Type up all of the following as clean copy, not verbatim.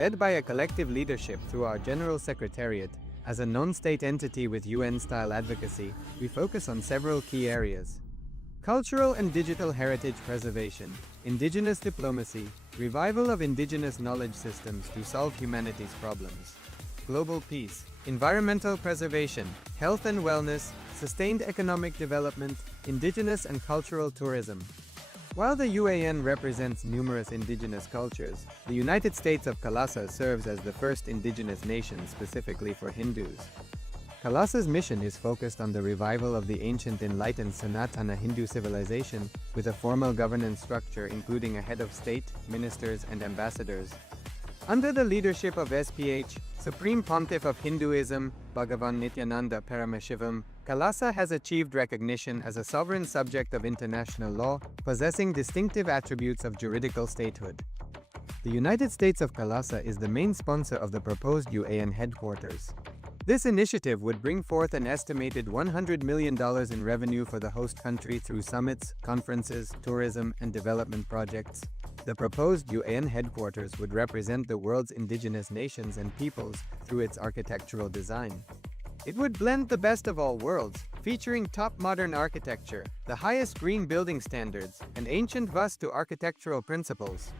Led by a collective leadership through our General Secretariat, as a non-state entity with UN-style advocacy, we focus on several key areas. Cultural and digital heritage preservation, indigenous diplomacy, revival of indigenous knowledge systems to solve humanity's problems, global peace, environmental preservation, health and wellness, sustained economic development, indigenous and cultural tourism. While the UAN represents numerous indigenous cultures, the United States of Kailasa serves as the first indigenous nation specifically for Hindus. Kailasa's mission is focused on the revival of the ancient enlightened Sanatana Hindu civilization with a formal governance structure including a head of state, ministers, and ambassadors. Under the leadership of SPH, Supreme Pontiff of Hinduism, Bhagavan Nithyananda Paramashivam, Kailasa has achieved recognition as a sovereign subject of international law, possessing distinctive attributes of juridical statehood. The United States of Kailasa is the main sponsor of the proposed UAN headquarters. This initiative would bring forth an estimated $100 million in revenue for the host country through summits, conferences, tourism, and development projects. The proposed UAN headquarters would represent the world's indigenous nations and peoples through its architectural design. It would blend the best of all worlds, featuring top modern architecture, the highest green building standards, and ancient Vastu architectural principles.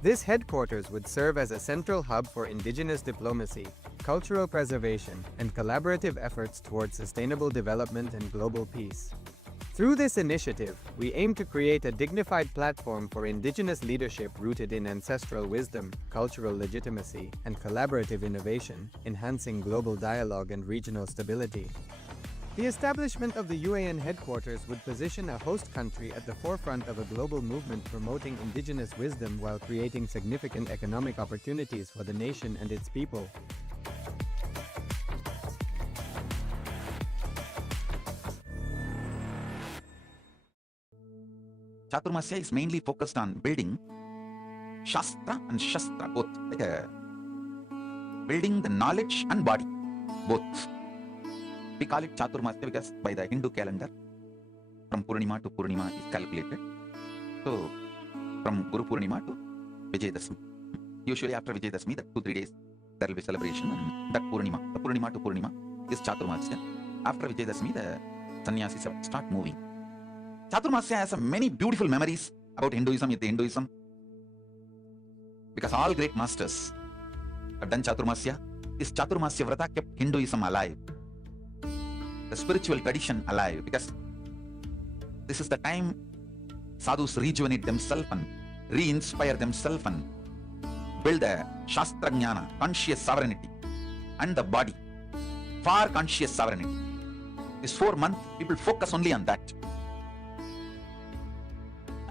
This headquarters would serve as a central hub for indigenous diplomacy, cultural preservation, and collaborative efforts towards sustainable development and global peace. Through this initiative, we aim to create a dignified platform for indigenous leadership rooted in ancestral wisdom, cultural legitimacy, and collaborative innovation, enhancing global dialogue and regional stability. The establishment of the UAN headquarters would position a host country at the forefront of a global movement promoting indigenous wisdom while creating significant economic opportunities for the nation and its people. Chaturmasya is mainly focused on building Shastra and Shastra, both. Building the knowledge and body, both. We call it Chaturmasya because by the Hindu calendar, from Purnima to Purnima is calculated. So, from Guru Purnima to Vijayadashmi. Usually after Vijayadashmi, that 2-3 days, there will be celebration, and that Purnima, the Purnima to Purnima is Chaturmasya. After Vijayadashmi, the sannyasis start moving. Chaturmasya has many beautiful memories about Hinduism, Hinduism, because all great masters have done Chaturmasya. This Chaturmasya Vrata kept Hinduism alive, the spiritual tradition alive, because this is the time sadhus rejuvenate themselves and re-inspire themselves and build a Shastra Jnana, conscious sovereignty, and the body, far conscious sovereignty. This 4 months, people focus only on that.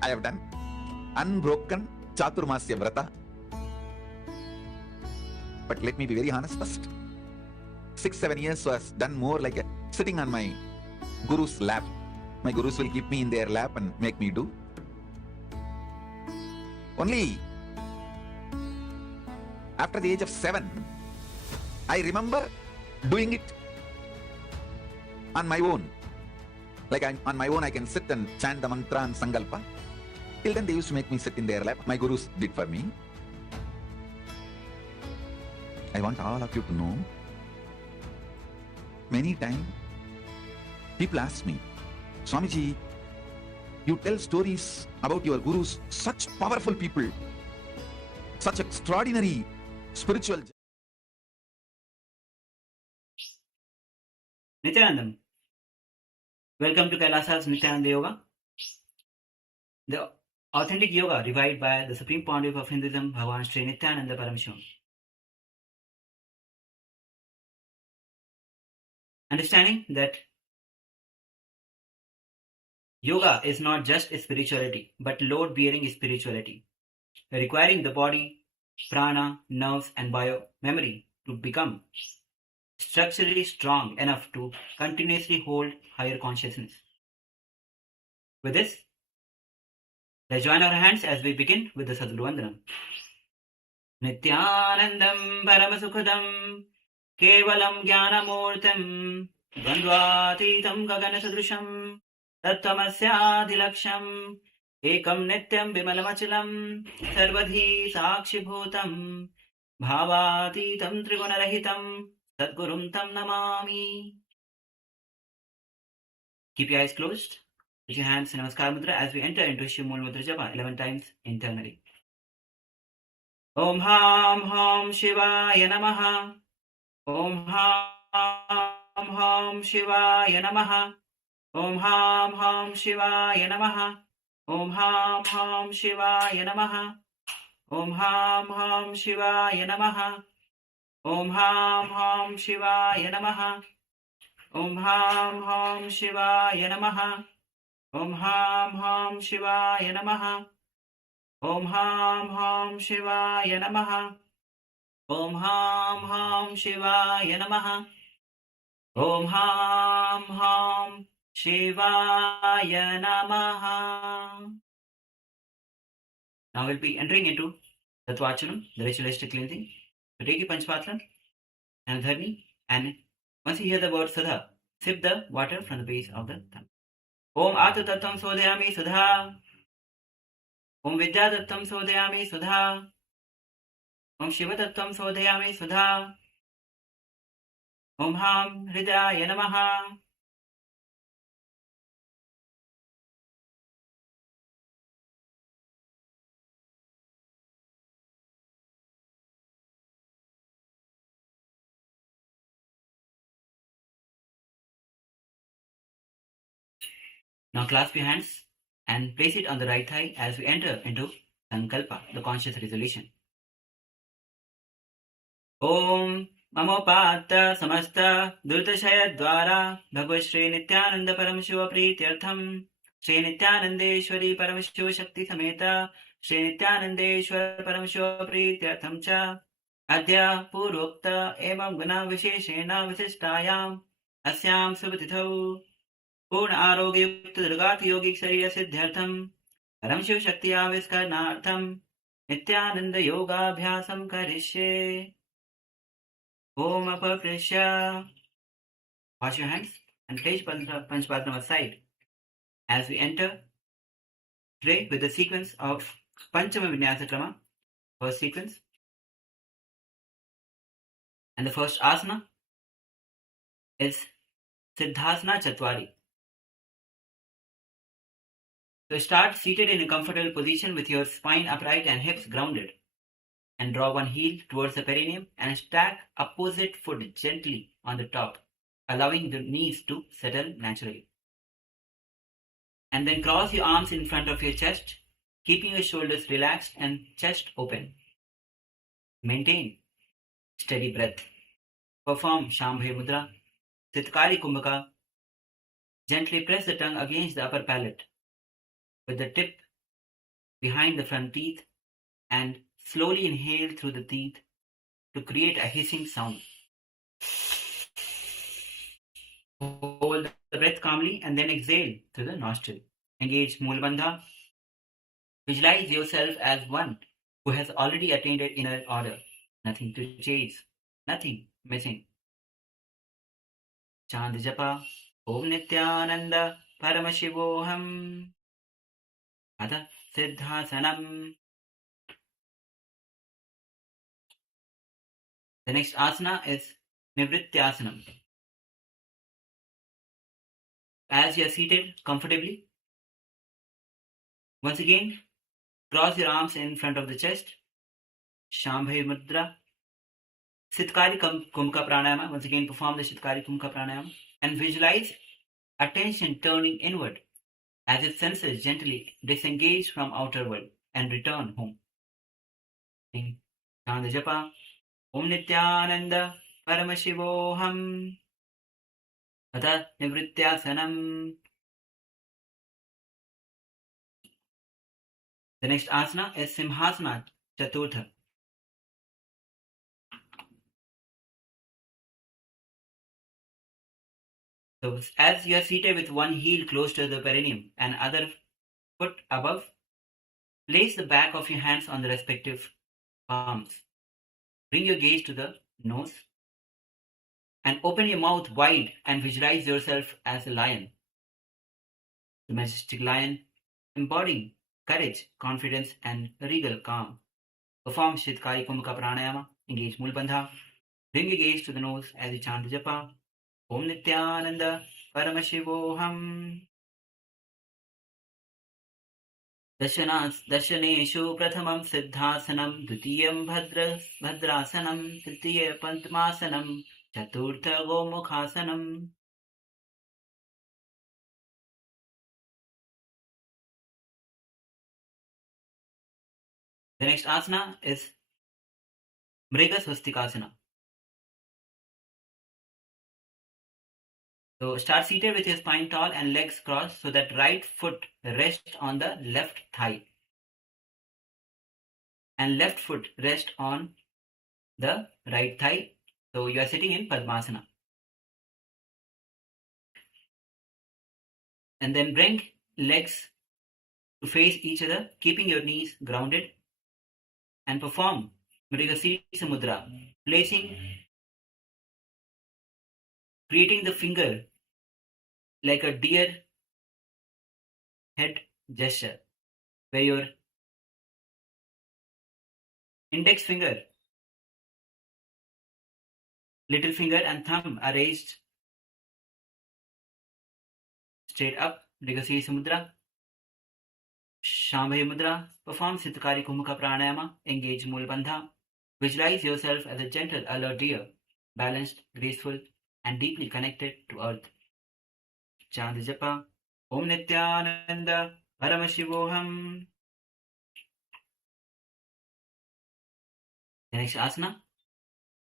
I have done unbroken Chaturmasya Vrata. But let me be very honest first. 6-7 years was done more like a sitting on my guru's lap. My gurus will keep me in their lap and make me do. Only after the age of 7, I remember doing it on my own. Like on my own, I can sit and chant the mantra and sankalpa. Till then, they used to make me sit in their lap. My gurus did for me. I want all of you to know, many times, people ask me, Swamiji, you tell stories about your gurus, such powerful people, such extraordinary spiritual. Nithyanandam, welcome to Kailasa's Nithyananda Yoga, the authentic yoga revived by the Supreme Pontiff of Hinduism, Bhagavan Sri Nithyananda Paramashivam. Understanding that yoga is not just a spirituality, but load-bearing spirituality, requiring the body, prana, nerves, and bio-memory to become structurally strong enough to continuously hold higher consciousness. With this, let's join our hands as we begin with the Sadguru Vandanam. Nithyanandam Paramasukhadam Kevalam Jnanamurtam Dvandvatitam Gaganasadrusham Tattvamasyaadhilaksham Ekam Nityam Bimalachalam Sarvadhi Sakshibhutam Bhavatitam Trigunarahitam Sadgurum Tam Namami. Keep your eyes closed. Put your hands in Namaskar Mudra as we enter into Shiv Mula Mudra Japa 11 times internally. Om Ham Ham Shivaya Namaha. Om Ham Ham Shivaya Namaha. Om Ham Ham Shivaya Namaha. Om Ham Ham Shivaya Namaha. Om Ham Ham Shivaya Namaha. Om Ham Ham Shivaya Namaha. Om Ham Ham Shivaya Namaha. Om Ham Ham Shivaya Namaha. Om Ham Ham Shivaya Namaha. Om Ham Ham Shivaya Namaha. Om Ham Ham Shivaya Namaha. Now we'll be entering into Tattvachanam, the ritualistic cleansing. So take your Panchpatram and Dharmi, and once you hear the word Sudha, sip the water from the base of the thumb. Om Ata Tattvam Sodayami Sudha. Om Vidya Tattvam Sodayami Sudha. Om Shiva Tattvam Sodayami Sudha. Om Ham Hridaya Namaha. Now clasp your hands and place it on the right thigh as we enter into Sankalpa, the conscious resolution. Om Mamopata Samasta Durtashaya Dwara Bhagavad Shri Nithyananda Paramashiva Prityartham Shri Nithyanandeshwari Paramashiva Shakti Sameta Shri Nithyanandeshwar Paramashiva Prityartham Cha Adya Purokta Evam Guna Visheshena Visishtayam Asyam Subhatithau पूर्ण आरोग्य युक्त दुर्गात यौगिक शरीर सिद्ध्यर्थम परम शिव शक्ति आविष्करणार्थम नित्यानंद योगाभ्यासम करिष्ये. Om Apaprisya. Wash your hands and place Panchpatram aside as we enter today with the sequence of Panchama Vinyasa Krama, first sequence. And the first asana is Siddhasana Chatwari. So start seated in a comfortable position with your spine upright and hips grounded. And draw one heel towards the perineum and stack opposite foot gently on the top, allowing the knees to settle naturally. And then cross your arms in front of your chest, keeping your shoulders relaxed and chest open. Maintain steady breath. Perform Shambhavi Mudra, Sitkari Kumbhaka. Gently press the tongue against the upper palate with the tip behind the front teeth and slowly inhale through the teeth to create a hissing sound. Hold the breath calmly and then exhale through the nostril. Engage Mula Bandha. Visualize yourself as one who has already attained an inner order. Nothing to chase, nothing missing. Chant Japa. Om Nithyananda Paramashivoham. Ada Siddhasanam. The next asana is Nivrityasanam. As you are seated comfortably, once again, cross your arms in front of the chest. Shambhavi Mudra. Sitkari Kumbhaka Pranayama. Once again, perform the Sitkari Kumbhaka Pranayama. And visualize attention turning inward as if senses gently disengage from outer world and return home. Chant Japa. Om Nithyananda Paramashivoham. Ada Nivrityasanam. The next asana is Simhasana Chaturtha. So as you are seated with one heel close to the perineum and other foot above, place the back of your hands on the respective palms. Bring your gaze to the nose and open your mouth wide and visualize yourself as a lion. The majestic lion embodying courage, confidence and regal calm. Perform Shitkari Kumbhaka Pranayama Engage Mula Bandha. Bring your gaze to the nose as you chant the japa. Om Nithyananda Paramashivoham. दर्शनेषु प्रथमं सिद्धासनं द्वितीयं भद्रासनं तृतीय पद्मासनं चतुर्थ गोमुखासनं. The next asana is Mriga Swastikasana. So start seated with your spine tall and legs crossed so that right foot rests on the left thigh and left foot rests on the right thigh. So you are sitting in Padmasana. And then bring legs to face each other, keeping your knees grounded, and perform Mriga Mudra, creating the finger like a deer head gesture, where your index finger, little finger and thumb are raised straight up. Mriga Mudra. Shambhavi Mudra. Perform Siddhakari Kumbhaka Pranayama. Engage Mula Bandha. Visualize yourself as a gentle, alert deer, balanced, graceful, and deeply connected to earth. Chant the japa. Om Nithyananda Paramashivoham. The next asana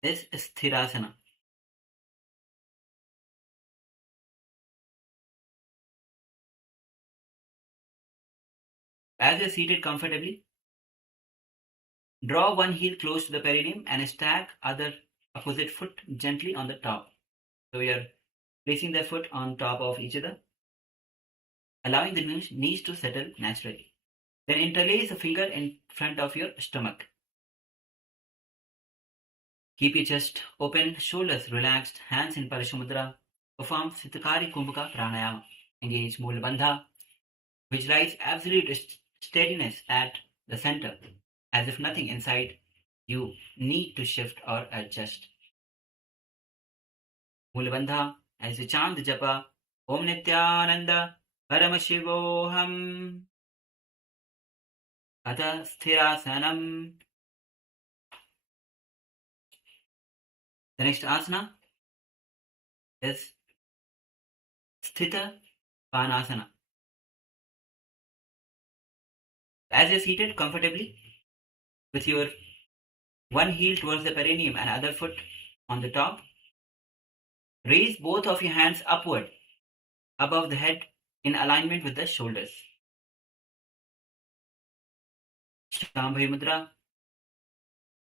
is Sthirasana. As you're seated comfortably, draw one heel close to the perineum and stack other opposite foot gently on the top. So we are placing the foot on top of each other, allowing the knees to settle naturally. Then interlace a finger in front of your stomach. Keep your chest open, shoulders relaxed, hands in Paramashiva. Perform Siddhakari Kumbhaka Pranayama. Engage Mula Bandha. Visualize absolute steadiness at the center, as if nothing inside you need to shift or adjust. Mula Bandha, as you chant the japa, Om Nithyananda Paramashivoham. Atha Sthirasanam. The next asana is Sthita Panasana. As you're seated comfortably, with your one heel towards the perineum and other foot on the top, raise both of your hands upward, above the head, in alignment with the shoulders. Shambhavi Mudra.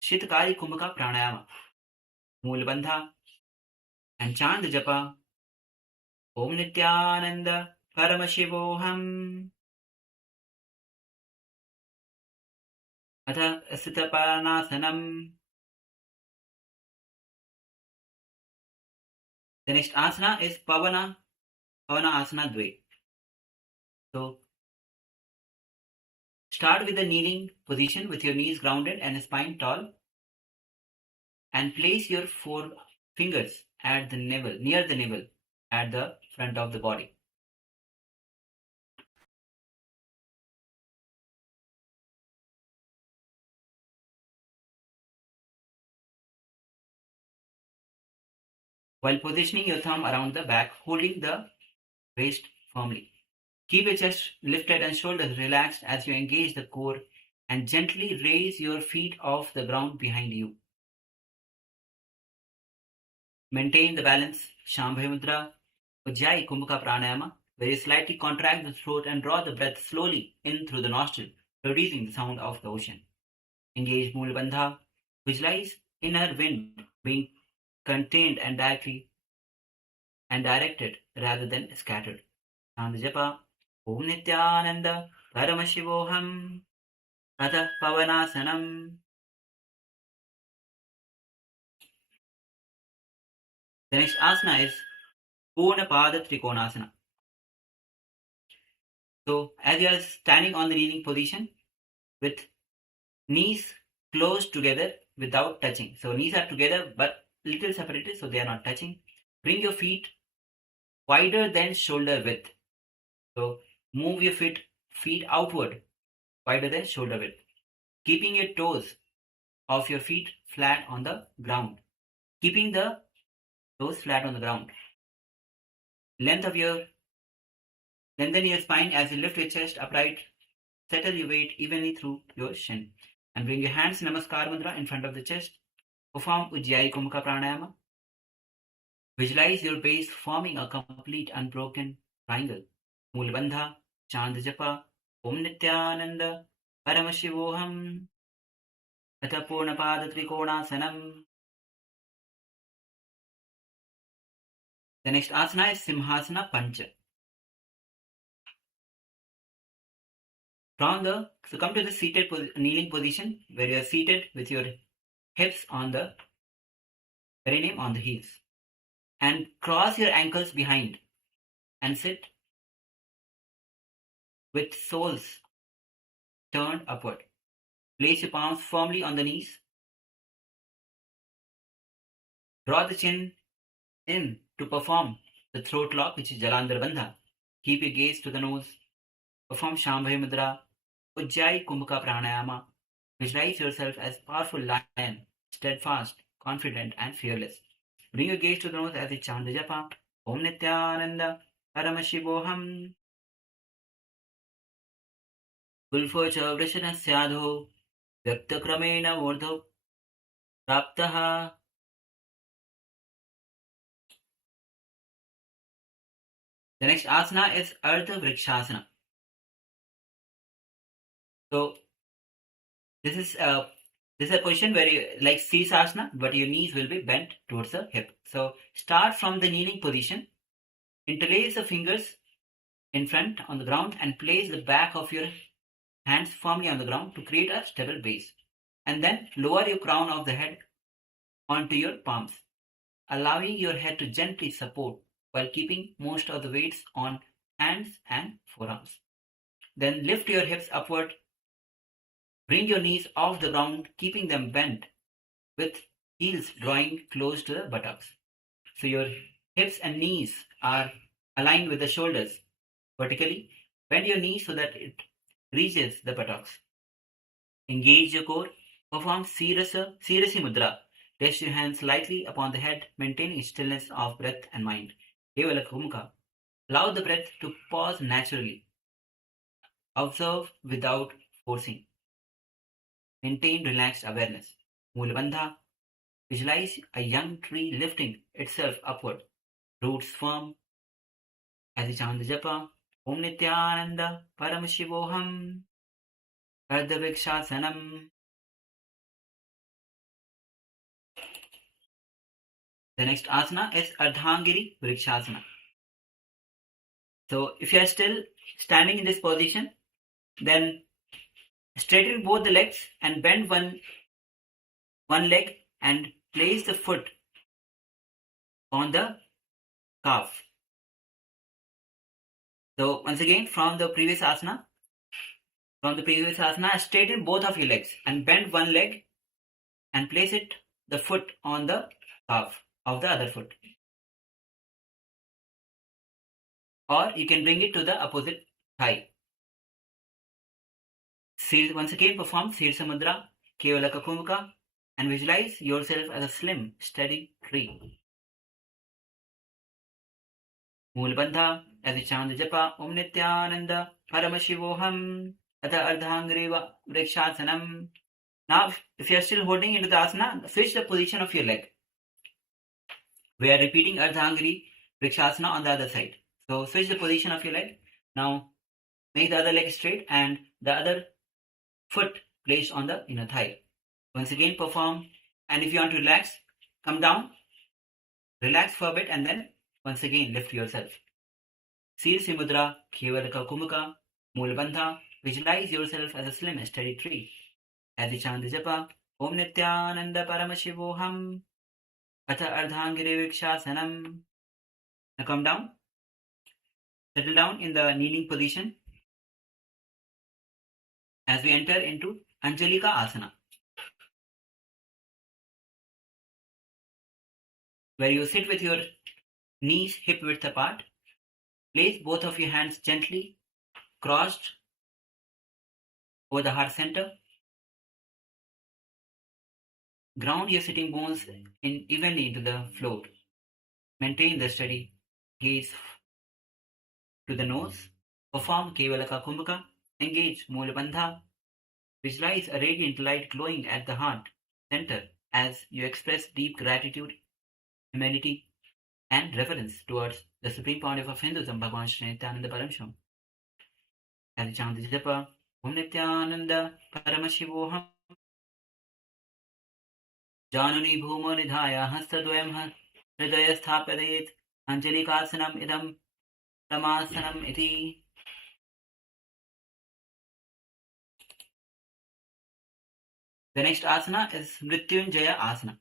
Siddhakari Kumbhaka Pranayama. Mula Bandha. And chant the japa. Om Nithyananda Paramashivoham. Atha Sthita Panasanam. The next asana is Pavana Asana Dve. So start with the kneeling position with your knees grounded and spine tall, and place your 4 fingers at the navel, near the navel, at the front of the body. While positioning your thumb around the back, holding the waist firmly. Keep your chest lifted and shoulders relaxed as you engage the core, and gently raise your feet off the ground behind you. Maintain the balance. Shambhavi Mudra. Ujjayi Kumbhaka Pranayama, where you slightly contract the throat and draw the breath slowly in through the nostril, producing the sound of the ocean. Engage Mula Bandha. Visualize inner wind being contained and directed rather than scattered. Chant the japa. Om Nithyananda Paramashivoham. Atha Pavanasanam. The next asana is Purna Pada Trikonasana. So as you are standing on the kneeling position with knees close together without touching. So knees are together but little separated, so they are not touching. Bring your feet wider than shoulder width. So move your feet outward, wider than shoulder width, keeping your toes of your feet flat on the ground. Keeping the toes flat on the ground. Lengthen your spine as you lift your chest upright. Settle your weight evenly through your shin. And bring your hands Namaskar mudra in front of the chest. Perform Ujjayi Kumka Pranayama. Visualize your base forming a complete unbroken triangle. Mool Bandha, Chand Japa, Om Nithyananda, Paramashivoham, Atha Purnapada Trikonasanam. The next asana is Simhasana Pancha. So come to the seated kneeling position where you are seated with your hips on the perineum on the heels. And cross your ankles behind and sit with soles turned upward. Place your palms firmly on the knees. Draw the chin in to perform the throat lock, which is Jalandhar Bandha. Keep your gaze to the nose. Perform Shambhavi Mudra, Ujjayi Kumbhaka Pranayama. Visualize yourself as powerful lion, steadfast, confident and fearless. Bring your gaze to the nose as you chant the japa. Om Nithyananda Paramashivoham. Kulfo cha vrishana syadho vyakta kramena murdho praptaha. The next asana is Ardha Vrikshasana. So this is a position where you like Sirsasana, but your knees will be bent towards the hip. So start from the kneeling position. Interlace the fingers in front on the ground and place the back of your hands firmly on the ground to create a stable base. And then lower your crown of the head onto your palms, allowing your head to gently support while keeping most of the weights on hands and forearms. Then lift your hips upward. Bring your knees off the ground, keeping them bent with heels drawing close to the buttocks. So your hips and knees are aligned with the shoulders vertically. Bend your knees so that it reaches the buttocks. Engage your core. Perform Sirasi Mudra. Rest your hands lightly upon the head, maintaining stillness of breath and mind. Kevala Kumka. Allow the breath to pause naturally. Observe without forcing. Maintain relaxed awareness. Moolabandha. Visualize a young tree lifting itself upward. Roots firm. As you chant the japa. Om Nithyananda Paramashivoham. Ardha Vrikshasanam. The next asana is Ardhangiri Vrikshasana. So if you are still standing in this position, then straighten both the legs and bend one leg and place the foot on the calf. So once again from the previous asana, straighten both of your legs and bend one leg and place the foot on the calf of the other foot. Or you can bring it to the opposite thigh. Once again perform Sirsa Mudra, Kevala Kumbhaka, and visualize yourself as a slim, steady tree. Moolabandha, as you chant the japa, Om Nithyananda Paramashivoham, Atha Ardhangiri Vrikshasanam. Now, if you are still holding into the asana, switch the position of your leg. We are repeating Ardhangiri Vrikshasana on the other side. So switch the position of your leg. Now make the other leg straight and the other foot placed on the inner thigh. Once again perform, and if you want to relax, come down, relax for a bit and then once again lift yourself. Sirsi Mudra, Kevalaka Kumbhaka, Moolabandha. Visualize yourself as a slim and steady tree. As you chant the japa, Om Nithyananda Paramashivoham, Atha Ardhangiri Vrikshasanam. Now come down. Settle down in the kneeling position as we enter into Anjalika Asana. where you sit with your knees hip width apart. Place both of your hands gently crossed over the heart center. Ground your sitting bones evenly into the floor. Maintain the steady gaze to the nose. Perform Kevalaka Kumbhaka. Engage Mula Bandha. Visualize a radiant light glowing at the heart center as you express deep gratitude, humility, and reverence towards the Supreme Pontiff of Hinduism, Bhagavan Sri Nithyananda Paramasham. As you chant the japa, Om Nithyananda Paramashivoham. Janani Bhumo Nidhaya Hastadvayam Hridaya Sthapadayet Anjalikasanam Idam Ramasanam Iti. The next asana is Mrityunjaya Asana.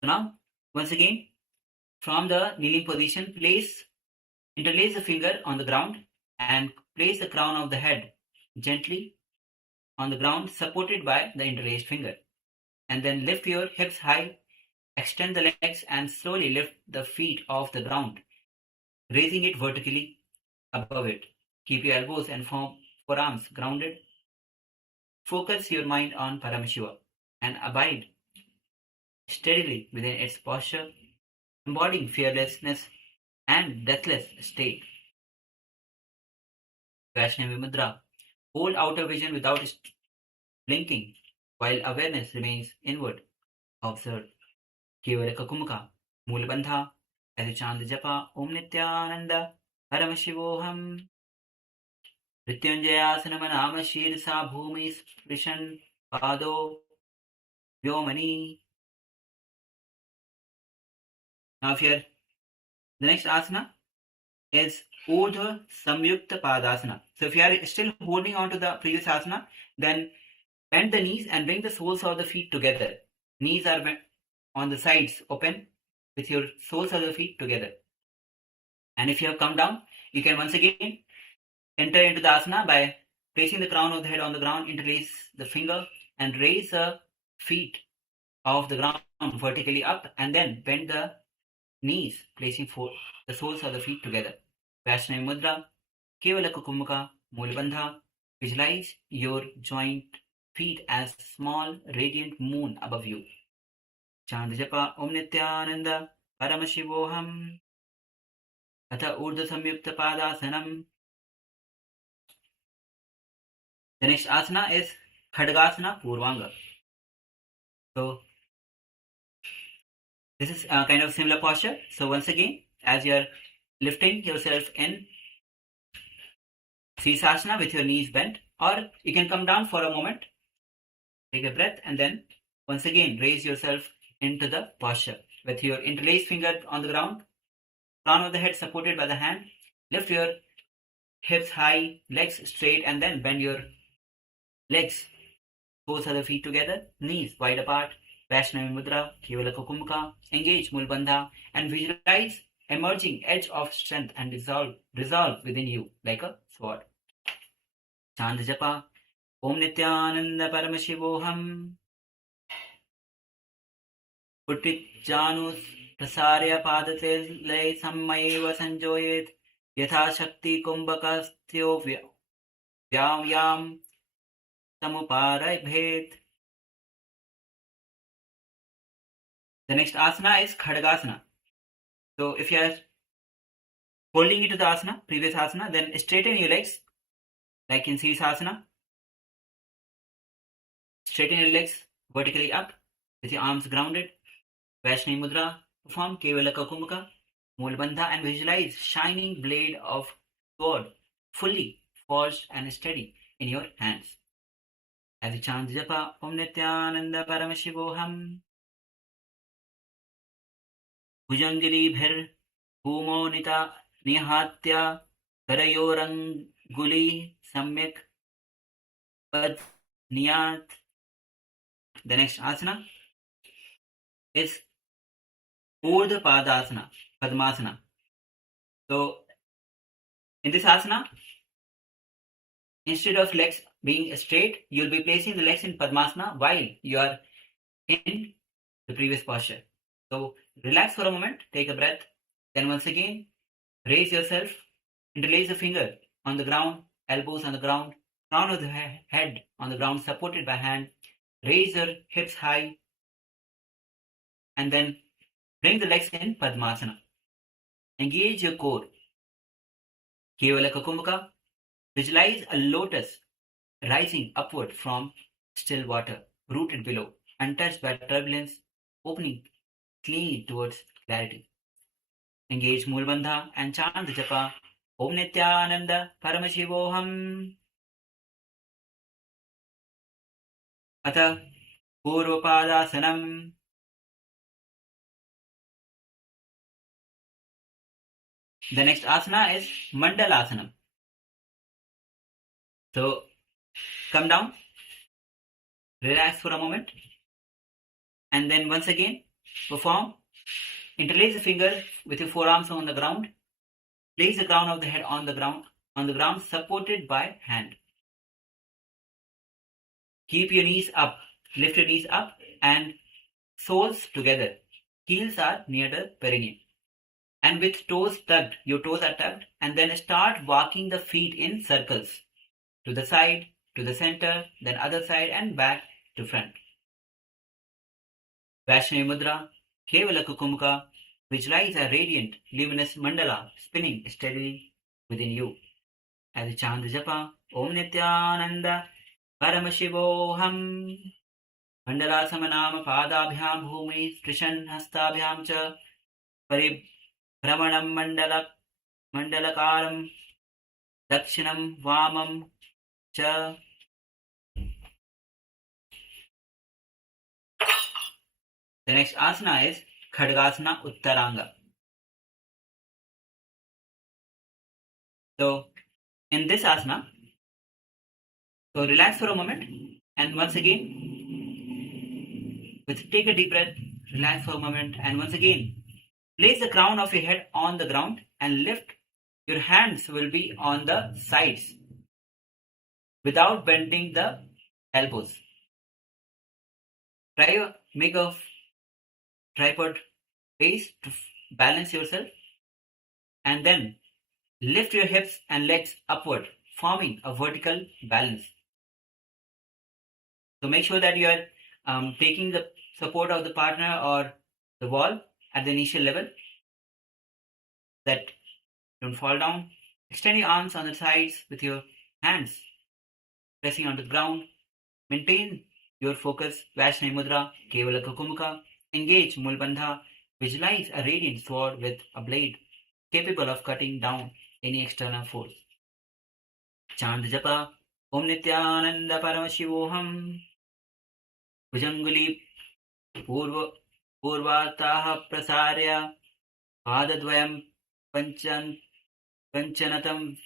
So now, once again, from the kneeling position, interlace the finger on the ground and place the crown of the head gently on the ground, supported by the interlaced finger. And then lift your hips high, extend the legs, and slowly lift the feet off the ground, raising it vertically above it. Keep your elbows and forearms grounded. Focus your mind on Paramashiva and abide steadily within its posture, embodying fearlessness and deathless state. Vaishnavi Mudra. Hold outer vision without blinking while awareness remains inward. Observe. Kevalaka Kumaka. Mulabandha. As you chant the japa, Om Nithyananda Paramashivoham. Mrityunjayasana Shirsa Bhumi Vishan Pado Vyomani. Now here, the next asana is Urdhva Samyukta Padasana. So if you are still holding on to the previous asana, then bend the knees and bring the soles of the feet together. Knees are on the sides open with your soles of the feet together. And if you have come down, you can once again enter into the asana by placing the crown of the head on the ground, interlace the finger, and raise the feet off the ground vertically up, and then bend the knees, placing the soles of the feet together. Vaishnavi Mudra, Kevalaka Kumbhaka, Mulabandha. Visualize your joint feet as small radiant moon above you. Chant japa Om Nithyananda Paramashivoham. Atha Urdhva Samyukta Padasanam. The next asana is Khadgasana Purvanga. So this is a kind of similar posture. So once again, as you are lifting yourself in Sirsasana with your knees bent, or you can come down for a moment, take a breath, and then once again raise yourself into the posture with your interlaced finger on the ground, crown of the head supported by the hand. Lift your hips high, legs straight, and then bend your legs, both of the feet together, knees wide apart. Vaishnavi Mudra, Kevalaka Kumbhaka. Engage Mulabandha and visualize emerging edge of strength and resolve within you like a sword. Chant japa Om Nithyananda Paramashivoham. Uttit Janus Prasarya Padate Lay Sammayeva Sanjoyet Yatha Shakti Kumbhakastyo Vyam Samuparay Bhet. The next asana is Khadgasana. So if you are holding into the asana, previous asana, then straighten your legs like in Sirsasana. Straighten your legs vertically up with your arms grounded. Vaishnavi Mudra. Perform Kevalaka Kumbhaka, Mulabandha, and visualize shining blade of sword, fully forged and steady in your hands. As you chant japa Om Nithyananda Paramashivoham. Bhujangiri bhir bhumo nita nihatya karayoranguli samyak pad niyat. The next asana is Urdhva Padasana, Padmasana. So in this asana, instead of legs being straight, you'll be placing the legs in Padmasana while you are in the previous posture. So relax for a moment, take a breath. Then once again, raise yourself, interlace the finger on the ground, elbows on the ground, crown of the head on the ground, supported by hand. Raise your hips high, and then bring the legs in Padmasana. Engage your core. Kevala Kumbhaka. Visualize a lotus rising upward from still water, rooted below, untouched by turbulence, opening clean towards clarity. Engage Mulbandha and chant the japa Om Nithyananda Paramashivoham. Atha Purvapadasanam. The next asana is Mandalasanam. So come down, relax for a moment, and then once again perform. Interlace the fingers with your forearms on the ground. Place the crown of the head on the ground supported by hand. Keep your knees up, lift your knees up and soles together. Heels are near the perineum. And with toes tucked, your toes are tucked, and then start walking the feet in circles. To the side, to the center, then other side and back to front. Vaishnavi Mudra, Kevala Kukumka, visualize a radiant, luminous mandala spinning steadily within you. As you chant the japa, Om Nithyananda Paramashivoham. Mandala Samanama Padabhyam Bhumi Strishan Hastabhyam Cha Paribhramanam Mandalakaram Dakshinam Vamam Cha. The next asana is Khadgasana Uttaranga. So, in this asana, so relax for a moment and once again, take a deep breath, relax for a moment and once again, place the crown of your head on the ground and lift. Your hands will be on the sides without bending the elbows. Try to make a tripod base to balance yourself and then lift your hips and legs upward, forming a vertical balance. So make sure that you are taking the support of the partner or the wall at the initial level, that don't fall down. Extend your arms on the sides with your hands pressing onto the ground. Maintain your focus. Vaishnavi Mudra, Kevala Kukumka. Engage Mulbandha. Visualize a radiant sword with a blade capable of cutting down any external force. Chant japa Om Nithyananda Paramashivoham. Bhujanguli Purvataha Prasarya Padadvayam Panchanatam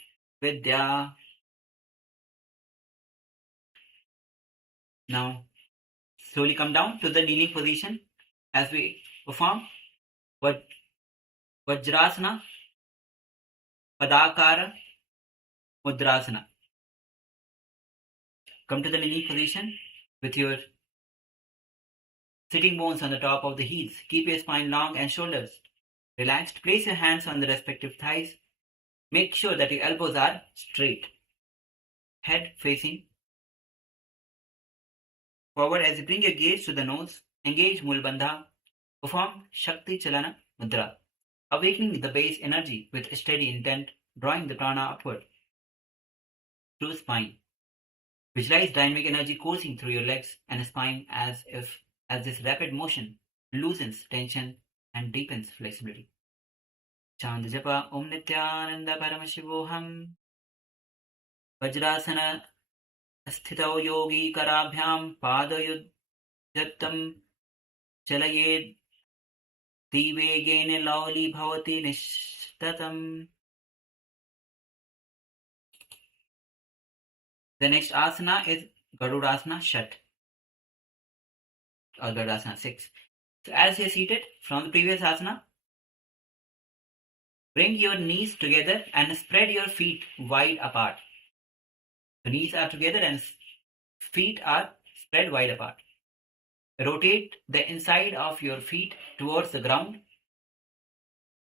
Vidya. Now, slowly come down to the kneeling position as we perform Vajrasana, Padakara, Mudrasana. Come to the kneeling position with your sitting bones on the top of the heels. Keep your spine long and shoulders relaxed. Place your hands on the respective thighs. Make sure that your elbows are straight. Head facing forward as you bring your gaze to the nose. Engage Mulbandha. Perform Shakti Chalana Mudra. Awakening the base energy with steady intent, drawing the prana upward through spine. Visualize dynamic energy coursing through your legs and spine as this rapid motion loosens tension and deepens flexibility. Chant japa Om Nithyananda Paramashivoham. Vajrasana Asthitau Yogi Karabhyam Padayudjattam Chalayed Divegene Lauli Bhavati Nishtatam. The next asana is Garudasana Shat or Garudasana 6. So as you are seated from the previous asana, bring your knees together and spread your feet wide apart. The knees are together and feet are spread wide apart. Rotate the inside of your feet towards the ground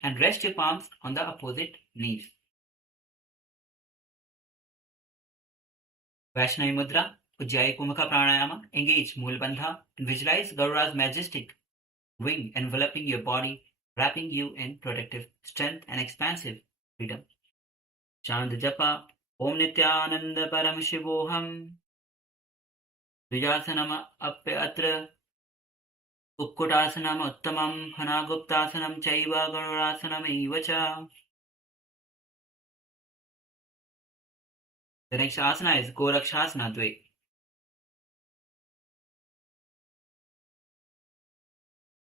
and rest your palms on the opposite knees. Vaishnavi Mudra, Ujjayi Kumaka Pranayama, engage Mool Bandha and visualize Garuda's majestic wing enveloping your body, wrapping you in protective strength and expansive freedom. Chant Japa, Om Nithyananda Paramashivoham, Vijasanam Apyatra, Ukkutasanam Uttamam, Hanaguptasanam Chaiva Garurasanam Ivacha. The next asana is Gorakshasana Dve.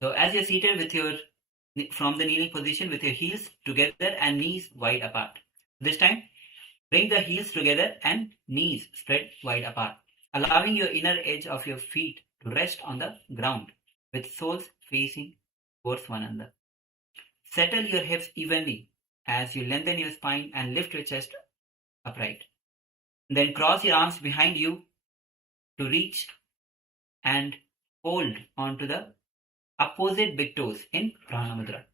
So as you're seated from the kneeling position with your heels together and knees wide apart. This time, bring the heels together and knees spread wide apart, allowing your inner edge of your feet to rest on the ground with soles facing towards one another. Settle your hips evenly as you lengthen your spine and lift your chest upright. Then cross your arms behind you to reach and hold onto the opposite big toes in Prana Mudra.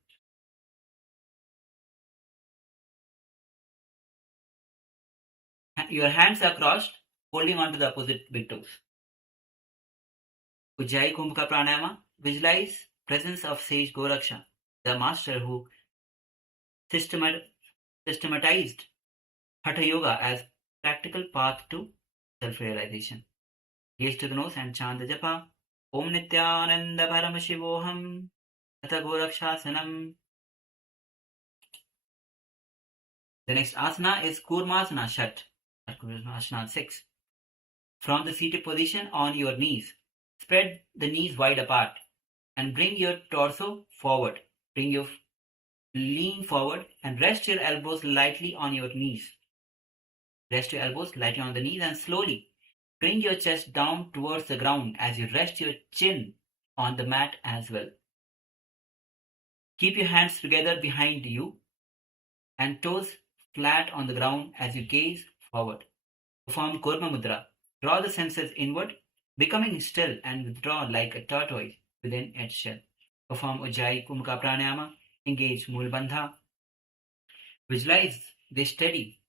Your hands are crossed, holding onto the opposite big toes. Ujjayi Kumbhaka Pranayama, visualize presence of Sage Goraksha, the master who systematized Hatha Yoga as practical path to self-realization. Gaze to the nose and chant the japa. Om Nithyananda Paramashivoham, Hatha Gorakshasanam. The next asana is Kurmasana Shat, Asana 6. From the seated position on your knees, spread the knees wide apart and bring your torso forward. Lean forward and rest your elbows lightly on your knees. Rest your elbows lightly on the knees and slowly bring your chest down towards the ground as you rest your chin on the mat as well. Keep your hands together behind you and toes flat on the ground as you gaze forward. Perform Kurma Mudra. Draw the senses inward, becoming still and withdraw like a tortoise within its shell. Perform Ujjayi Kumhaka Pranayama. Engage Mool Bandha. Visualize the steady,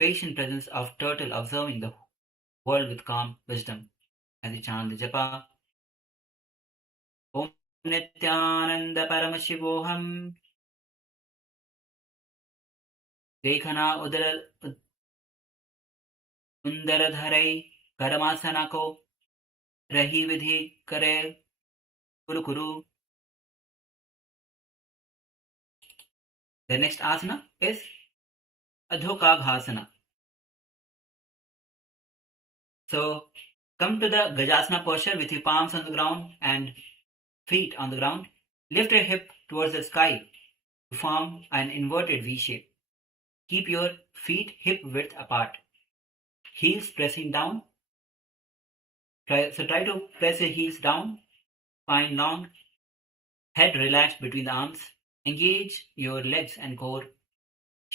patient presence of turtle observing the world with calm wisdom. As you chant the japa. Om Nithyananda Paramashivoham. Dekhana Undaradharai Paramasana ko Rahi Vidhi Kare Kuru Kuru. The next asana is Adhokaghasana. So come to the Gajasana posture with your palms on the ground and feet on the ground. Lift your hip towards the sky to form an inverted V shape. Keep your feet hip width apart. Heels pressing down. Try to press your heels down. Spine long. Head relaxed between the arms. Engage your legs and core.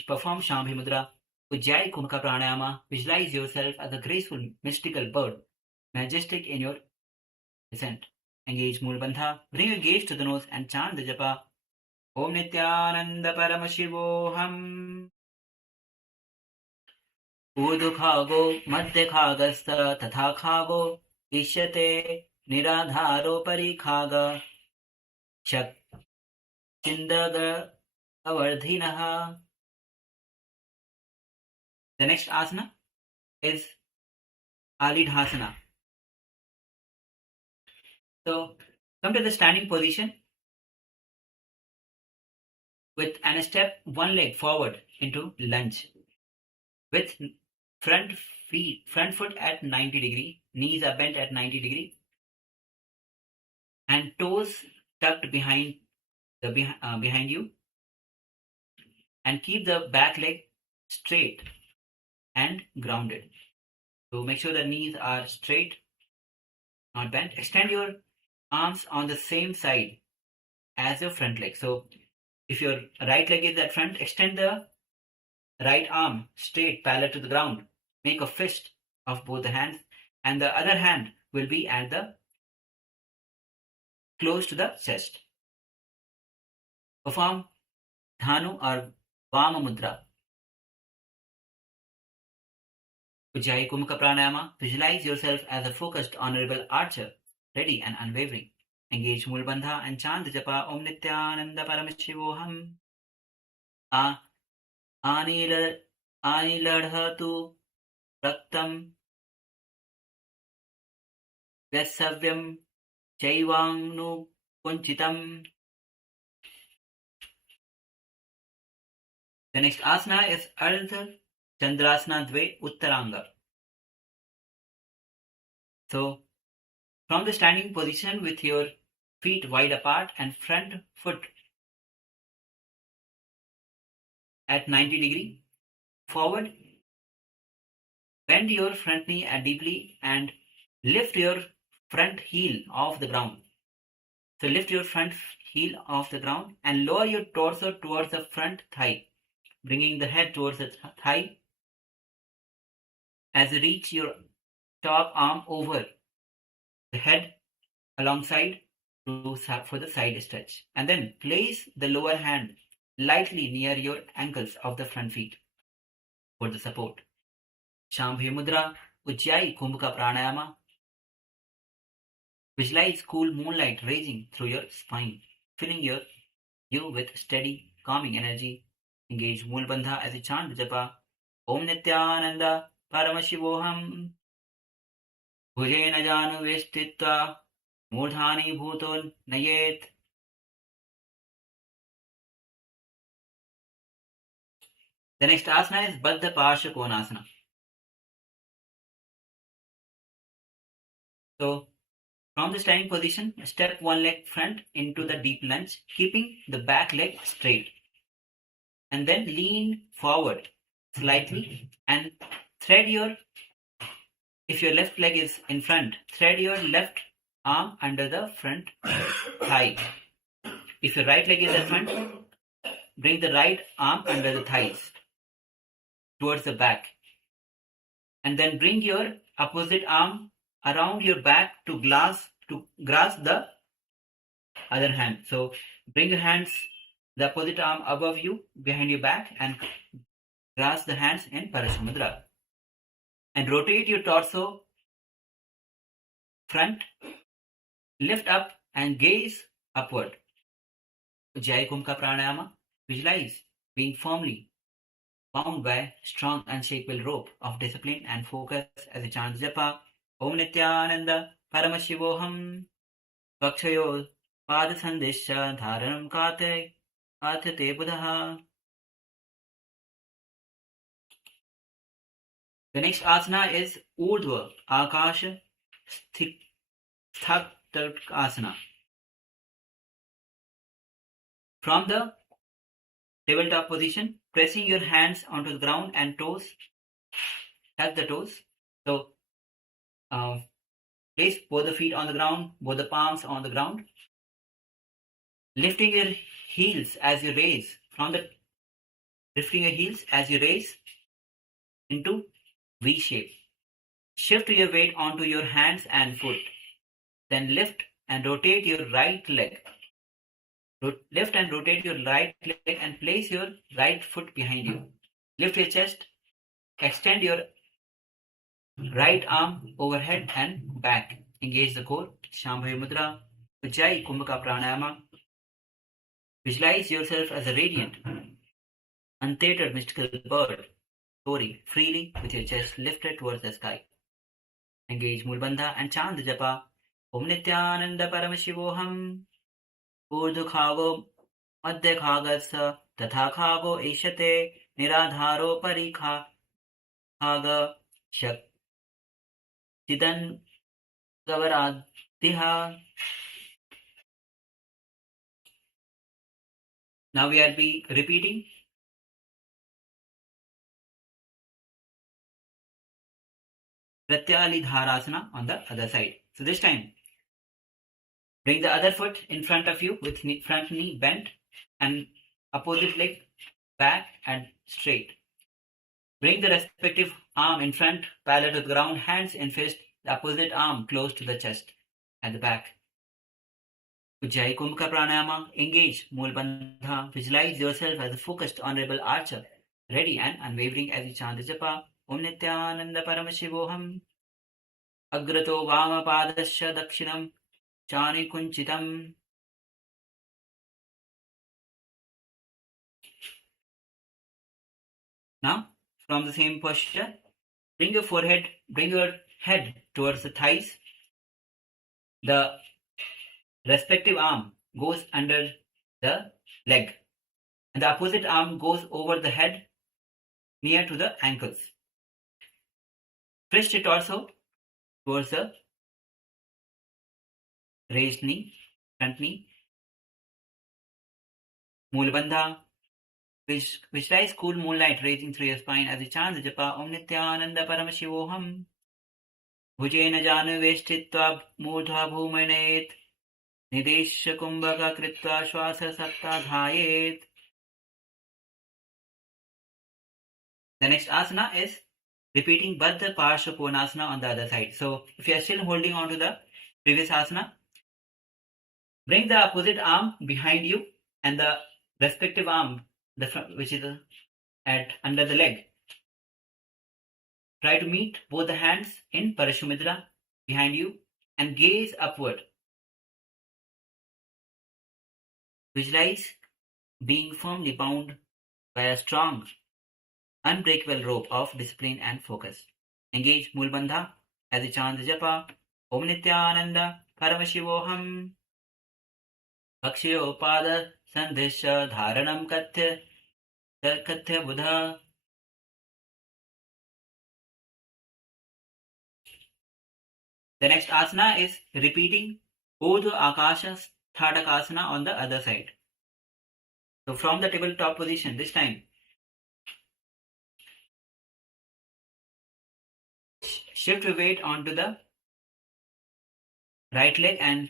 Perform Shambhi Mudra. Ujjayi Kumhaka Pranayama. Visualize yourself as a graceful, mystical bird, majestic in your descent. Engage Mool Bandha. Bring your gaze to the nose and chant the japa. Om Nithyananda Paramashivoham. Udukhago Madhyakagastha Tathakhago Ishyate Niradharo Parikhaga Shak Chindaga Avardhinaha. The next asana is Alidhasana. So come to the standing position with and step one leg forward into lunge with front foot at 90 degree, knees are bent at 90 degree, and toes tucked behind you, and keep the back leg straight and grounded. So make sure the knees are straight, not bent. Extend your arms on the same side as your front leg. So if your right leg is at front, extend the right arm straight parallel to the ground. Make a fist of both the hands, and the other hand will be at the close to the chest. Perform Dhanu or Vama Mudra. Ujjayi Kumka Pranayama. Visualize yourself as a focused, honorable archer, ready and unwavering. Engage Mool Bandha and chant the japa Om Nithyananda Paramashivoham. Aniladhatu Raktam Vyasavyam Chaivangnu Kunchitam. The next asana is Ardha Chandrasana Dve Uttaranga. So, from the standing position with your feet wide apart and front foot at 90 degree forward, bend your front knee deeply and lift your front heel off the ground. So lift your front heel off the ground and lower your torso towards the front thigh, bringing the head towards the thigh as you reach your top arm over the head alongside for the side stretch. And then place the lower hand lightly near your ankles of the front feet for the support. Shambhavi Mudra, Ujjayi Kumbhaka Pranayama. Visualize cool moonlight raging through your spine, filling you with steady, calming energy. Engage Mool Bandha as you chant the japa Om Nithyananda Paramashivoham. Bhujena Janu Vestitva Murdhani Bhuton Nayet. The next asana is Baddha Parsha Konasana. So, from the standing position, step one leg front into the deep lunge, keeping the back leg straight. And then lean forward slightly and thread if your left leg is in front, thread your left arm under the front thigh. If your right leg is in front, bring the right arm under the thighs towards the back. And then bring your opposite arm around your back to grasp the other hand. So bring your hands, the opposite arm above you, behind your back, and grasp the hands in Paramashiva Mudra. And rotate your torso front, lift up and gaze upward. Ujjayi Kumbhaka Pranayama. Visualize being firmly bound by strong unshakable rope of discipline and focus as a chant japa Om Nithyananda Paramashivoham. Vakshayo Padasandisha Dharanam Kate Athate Buddha. The next asana is Urdhva Akasha Sthaptarasana. From the tabletop position, pressing your hands onto the ground and toes, touch the toes. So, place both the feet on the ground, both the palms on the ground. Lifting your heels as you raise into V shape. Shift your weight onto your hands and foot. Then lift and rotate your right leg. Lift and rotate your right leg and place your right foot behind you. Lift your chest. Extend your right arm overhead and back. Engage the core. Shambhavi Mudra. Ujjayi Kumbhaka Pranayama. Visualize yourself as a radiant, untethered mystical bird, soaring freely with your chest lifted towards the sky. Engage Mool Bandha and chant the japa Om Nithyananda Paramashivoham. Urdhu Khavo Madhya Khagasa Tatha Khavo Ishate Niradharo Parikha Khaga Shak Chidan Gavaradhiha. Now we will be repeating Pratyali Dharasana on the other side. So this time, bring the other foot in front of you with front knee bent and opposite leg back and straight. Bring the respective arm in front, parallel to the ground, hands in fist, the opposite arm close to the chest at the back. Ujjayi Kumbhaka Pranayama. Engage Mool Bandha. Visualize yourself as a focused, honorable archer, ready and unwavering as you chant the japa. Om Nithyananda Paramashivoham. Agrato Vama Padasya Dakshinam. Chani Kunchitam. Now, from the same posture, bring your head towards the thighs. The respective arm goes under the leg, and the opposite arm goes over the head near to the ankles. Twist it also towards the raised knee, front knee. Moolabandha. Visualize cool moonlight raging through your spine as you chant the japa Om Nithyananda Paramashivoham. Bhujena janu veshtitva mudha bhumanet. Nidesha kumbhaka kritva shwasa sakta dhayet. The next asana is repeating Baddha Parsha Konasana on the other side. So if you are still holding on to the previous asana, bring the opposite arm behind you and the respective arm, which is under the leg. Try to meet both the hands in Parashumidra behind you and gaze upward. Visualize being firmly bound by a strong, unbreakable rope of discipline and focus. Engage Moolbandha as you chant the japa Om Nithyananda Paramashivoham. Akshayopada Sandhisha Dharanam Kathya Buddha. The next asana is repeating Urdhva Akasha Sthatakasana on the other side. So from the tabletop position, this time, shift your weight onto the right leg and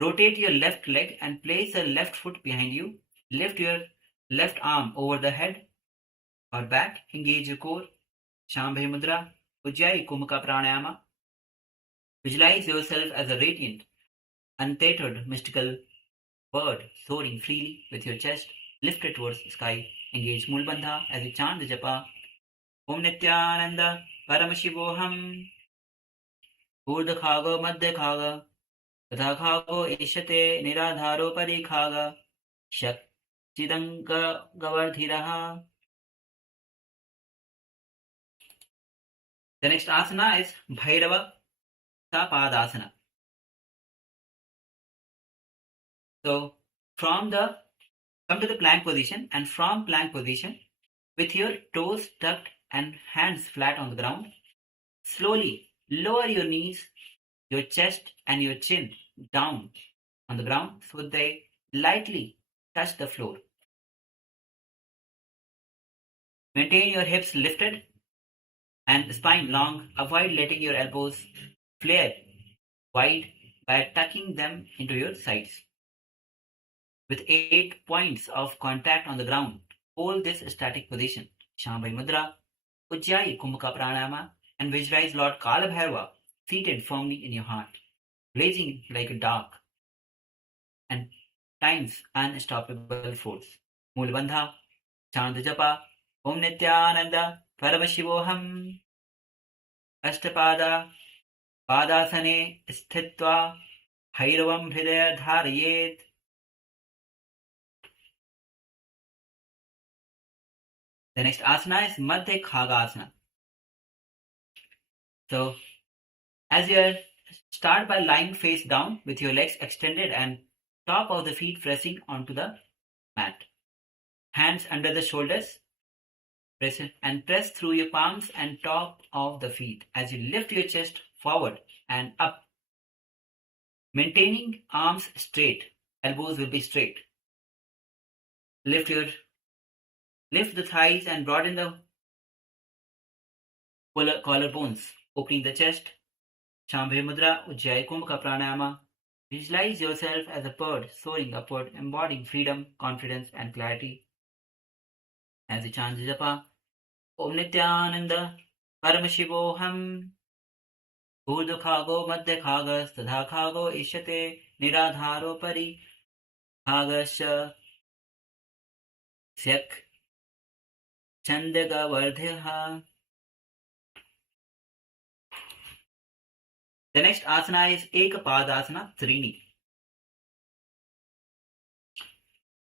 rotate your left leg and place the left foot behind you. Lift your left arm over the head or back. Engage your core. Shambhavi Mudra. Ujjayi Kumbhaka Pranayama. Visualize yourself as a radiant, untethered, mystical bird soaring freely with your chest lifted towards the sky. Engage Moolbandha as you chant the japa Om Nithyananda Paramashivoham. Urdha Khaga Madhya Khaga Tadha Khago Ishate Niradharo Parikhaga Shakchidanga Gavardhiraha. The next asana is Bhairava Padasana. So come to the plank position, and from plank position, with your toes tucked and hands flat on the ground, slowly lower your knees, your chest and your chin down on the ground so they lightly touch the floor. Maintain your hips lifted and spine long. Avoid letting your elbows flare wide by tucking them into your sides. With 8 points of contact on the ground, hold this static position. Shambhavi Mudra, Ujjayi Kumbhaka Pranayama, and visualize Lord Kalabhairava seated firmly in your heart, blazing like a dark and time's unstoppable force. Moolbandha, chant the japa Om Nithyananda Paramashivoham. Ashtapada Padasane Sthitva Bhairavam Hridaya Dharayet. The next asana is Madhya Khaga Asana. So, as you start by lying face down with your legs extended and top of the feet pressing onto the mat. Hands under the shoulders. Press through your palms and top of the feet as you lift your chest forward and up. Maintaining arms straight, elbows will be straight. Lift the thighs and broaden the collarbones, opening the chest. Shambhavi Mudra, Ujjayi Kumbhaka Pranayama. Visualize yourself as a bird soaring upward, embodying freedom, confidence, and clarity. As you chant the japa Om Nithyananda Paramashivoham. ऊर्ध्वखागो मध्यखागस्तथाखागो इष्यते निराधारो परि भागश्च स्यक् छन्दगवर्ध्यः. The next asana is Ekapadasana Trini.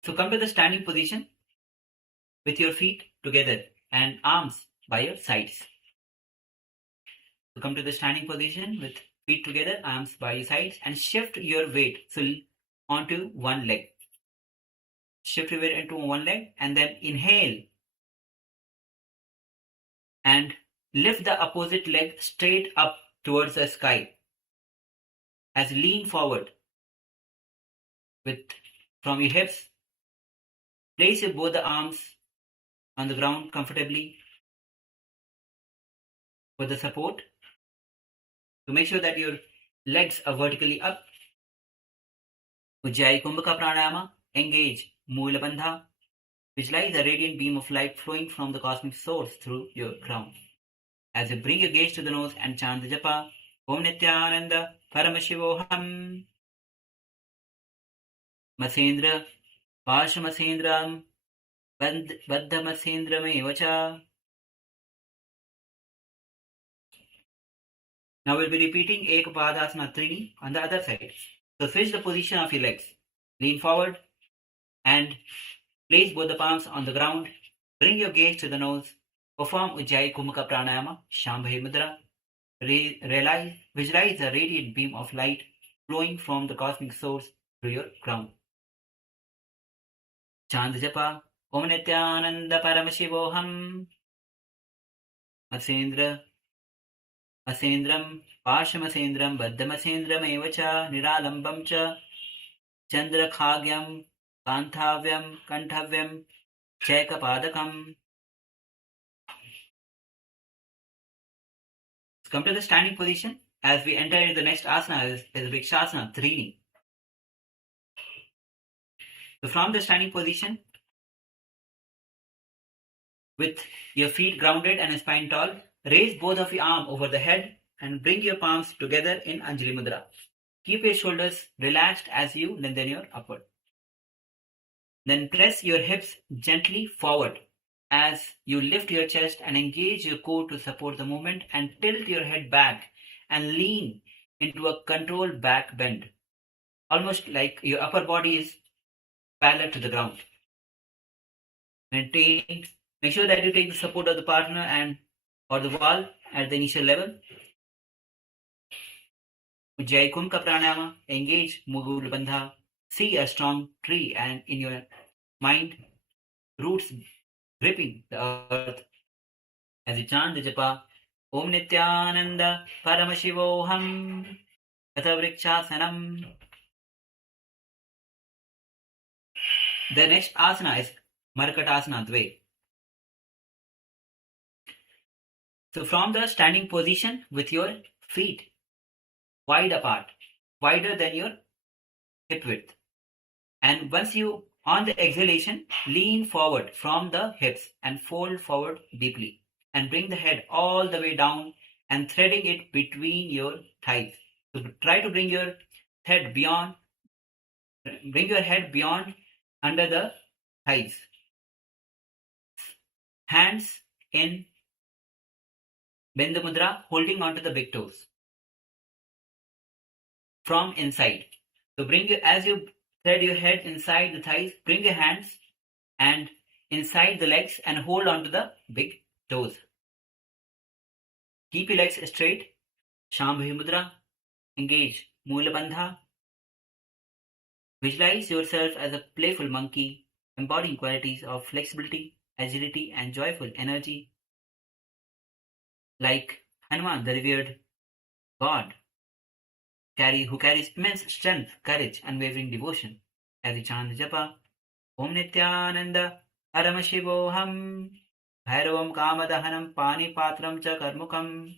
So come to the standing position with your feet together and arms by your sides. So come to the standing position with feet together, arms by your sides, and shift your weight onto one leg. Shift your weight into one leg and then inhale and lift the opposite leg straight up towards the sky. As lean forward from your hips. Place your both the arms on the ground comfortably for the support. So make sure that your legs are vertically up. Ujjayi Kumbhaka Pranayama. Engage Mula Bandha. Visualize the radiant beam of light flowing from the cosmic source through your crown. As you bring your gaze to the nose and chant the japa, Om Nithyananda Paramashivoham. Masendra Pashamasendram Bandhamasendram. Now we'll be repeating Ekapadasana Trini on the other side. So switch the position of your legs. Lean forward and place both the palms on the ground. Bring your gaze to the nose. Perform Ujjayi Kumbhaka Pranayama, Shambhavi Mudra. Visualize the radiant beam of light flowing from the cosmic source through your crown. Chant japa, Om Nithyananda Paramashivoham. Asendram, Pashamasendram, Bandhamasendram evacha, Niralambam cha, Chandrakhagyam, Kanthavyam, Kanthavyam, Chekapadakam. Come to the standing position as we enter into the next asana is Vrikshasana Trini. So from the standing position, with your feet grounded and spine tall, raise both of your arms over the head and bring your palms together in Anjali Mudra. Keep your shoulders relaxed as you lengthen your upward. Then press your hips gently forward as you lift your chest and engage your core to support the movement, and tilt your head back and lean into a controlled back bend, almost like your upper body is parallel to the ground. Make sure that you take the support of the partner or the wall at the initial level. Ujjayi Kumbhaka Pranayama. Engage Mula Bandha. See a strong tree and in your mind, roots gripping the earth. As you chant the japa, Om Nithyananda Paramashivoham Vrikshāsanam. The next asana is Markatasana Dve. So from the standing position with your feet wide apart, wider than your hip width. And once you, on the exhalation, lean forward from the hips and fold forward deeply. And bring the head all the way down and threading it between your thighs. So try to bring your head beyond under the thighs. Hands in Bindu Mudra, holding onto the big toes from inside. So as you thread your head inside the thighs, bring your hands and inside the legs and hold onto the big toes. Keep your legs straight. Shambhavi Mudra. Engage Mula Bandha. Visualize yourself as a playful monkey, embodying qualities of flexibility, agility, and joyful energy. Like Hanuman, the revered god, who carries immense strength, courage, unwavering devotion. As you chant the japa, Om Nithyananda Paramashivoham Bhairavam Kamadahanam Panipatram cha Karmukam.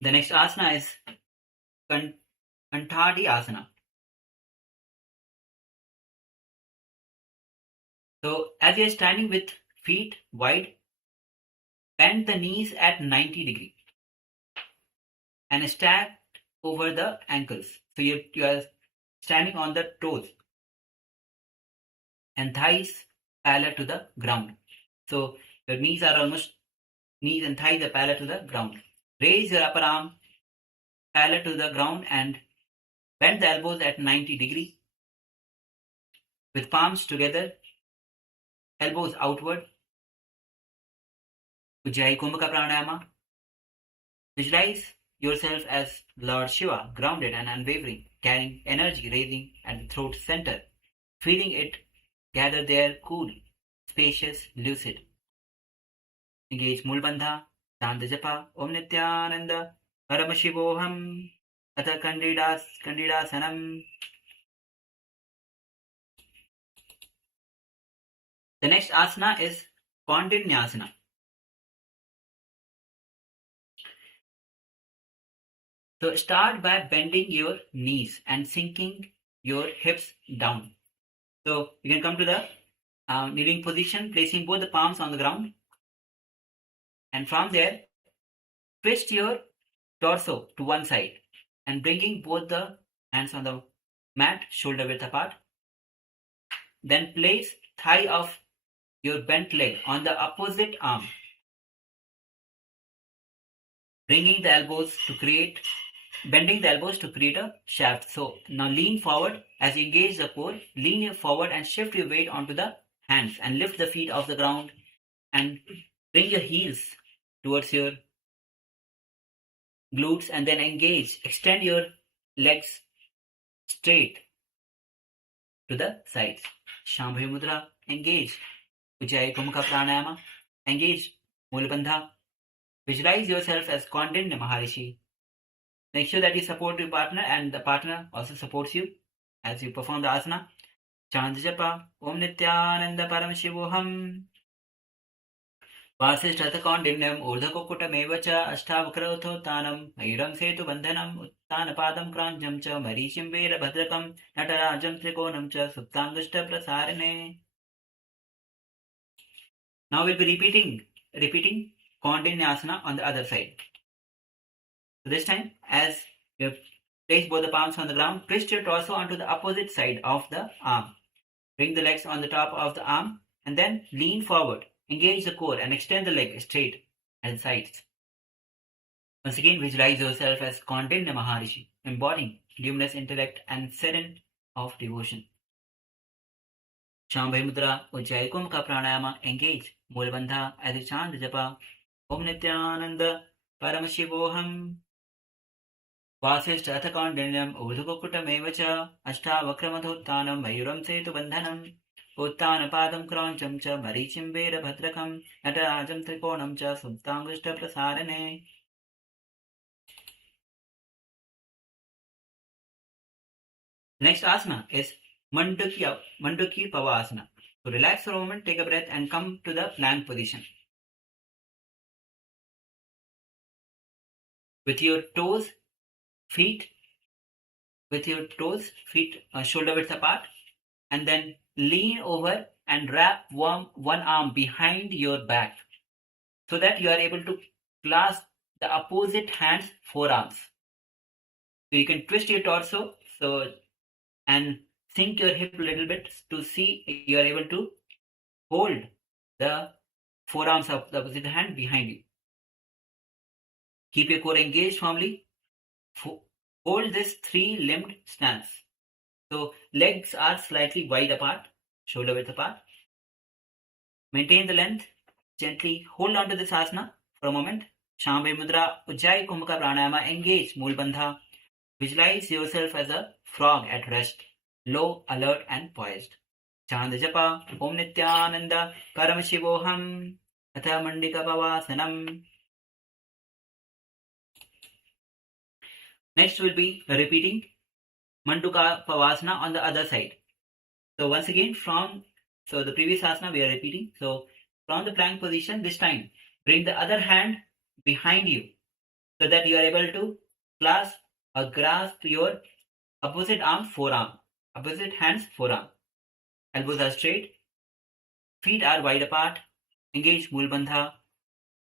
The next asana is Kantadi Asana. So as you are standing with feet wide, bend the knees at 90 degrees and stack over the ankles. So you are standing on the toes and thighs parallel to the ground. So your knees and thighs are parallel to the ground. Raise your upper arm parallel to the ground and bend the elbows at 90 degrees with palms together, elbows outward. Ujjayi Kumbhaka Pranayama. Visualize yourself as Lord Shiva, grounded and unwavering, carrying energy raising at the throat center, feeling it gather there cool, spacious, lucid. Engage Mulbandha, Chanda Japa, Om Nithyananda, Paramashivoham, Atha Kandidasanam. The next asana is Kundalini. So start by bending your knees and sinking your hips down. So you can come to the kneeling position, placing both the palms on the ground. And from there, twist your torso to one side and bringing both the hands on the mat, shoulder width apart. Then place thigh of your bent leg on the opposite arm, bending the elbows to create a shaft. So now lean forward as you engage the core, lean forward and shift your weight onto the hands and lift the feet off the ground and bring your heels towards your glutes and then engage. Extend your legs straight to the sides. Shambhavi Mudra, engage. Ujjayi Kumbhaka Pranayama, engage. Mulabandha. Visualize yourself as Kundalini Maharishi. Make sure that you support your partner and the partner also supports you as you perform the asana. Chant Japa, Om Nithyananda Paramashivoham. Vasishthatha Kundalinim Urdhakukutameva Ashtavakrathotanam Mayuram Setu Bandhanam Uttanapadam Kranjam Cha Marishim Vera Bhadrakam Natarajam Trikonam Cha Suptangashta Prasarane. Now we'll be repeating Kundalini asana on the other side. So this time, as you place both the palms on the ground, twist your torso onto the opposite side of the arm. Bring the legs on the top of the arm and then lean forward. Engage the core and extend the leg straight at the sides. Once again, visualize yourself as Kundalini Maharishi, embodying luminous intellect and serene of devotion. Shambhavi Mudra, Ujjayi Kumbhaka Pranayama, engage. Mulabandha as you chant Japa, Om Nithyananda Paramashivoham. Vasishthatha Kundalinim Urdhakukutameva Cha Ashtavakrathotanam Mayuram Setu Bandhanam Uttanapadam Krancham Cha Marichim Vera Bhadrakam Natarajam Trikonam Cha Suptangashta Prasarane. Next asana is Mandukya Pavasana. So relax for a moment, take a breath and come to the plank position. With your toes, feet shoulder width apart, and then lean over and wrap one arm behind your back so that you are able to clasp the opposite hand's forearms. So you can twist your torso and sink your hip a little bit to see you are able to hold the forearms of the opposite hand behind you. Keep your core engaged firmly. Hold this three-limbed stance. So legs are slightly wide apart, shoulder width apart. Maintain the length. Gently hold on to this asana for a moment. Shambhavi Mudra, Ujjayi Kumbhaka Pranayama, engage Mulbandha. Visualize yourself as a frog at rest, low, alert and poised. Chant Japa, Om Nithyananda Paramashivoham, Atha Mandika Pavasanam. Next will be repeating Manduka Pavasana on the other side. So once again the previous asana we are repeating. So from the plank position, this time bring the other hand behind you so that you are able to grasp your opposite hand's forearm. Elbows are straight, feet are wide apart, Engage Mulbandha.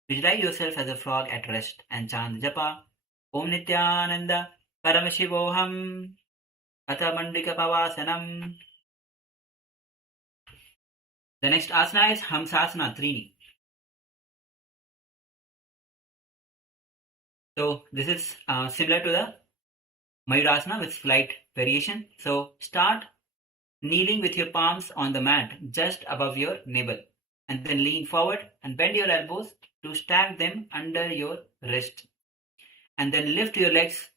Visualize yourself as a frog at rest and chant japa. Om Nithyananda Paramashivoham Atha Mandika Pavasanam. The next asana is Hamsasana Trini. So this is similar to the Mayurasana with slight variation. So start kneeling with your palms on the mat just above your navel, and then lean forward and bend your elbows to stack them under your wrist, and then lift your legs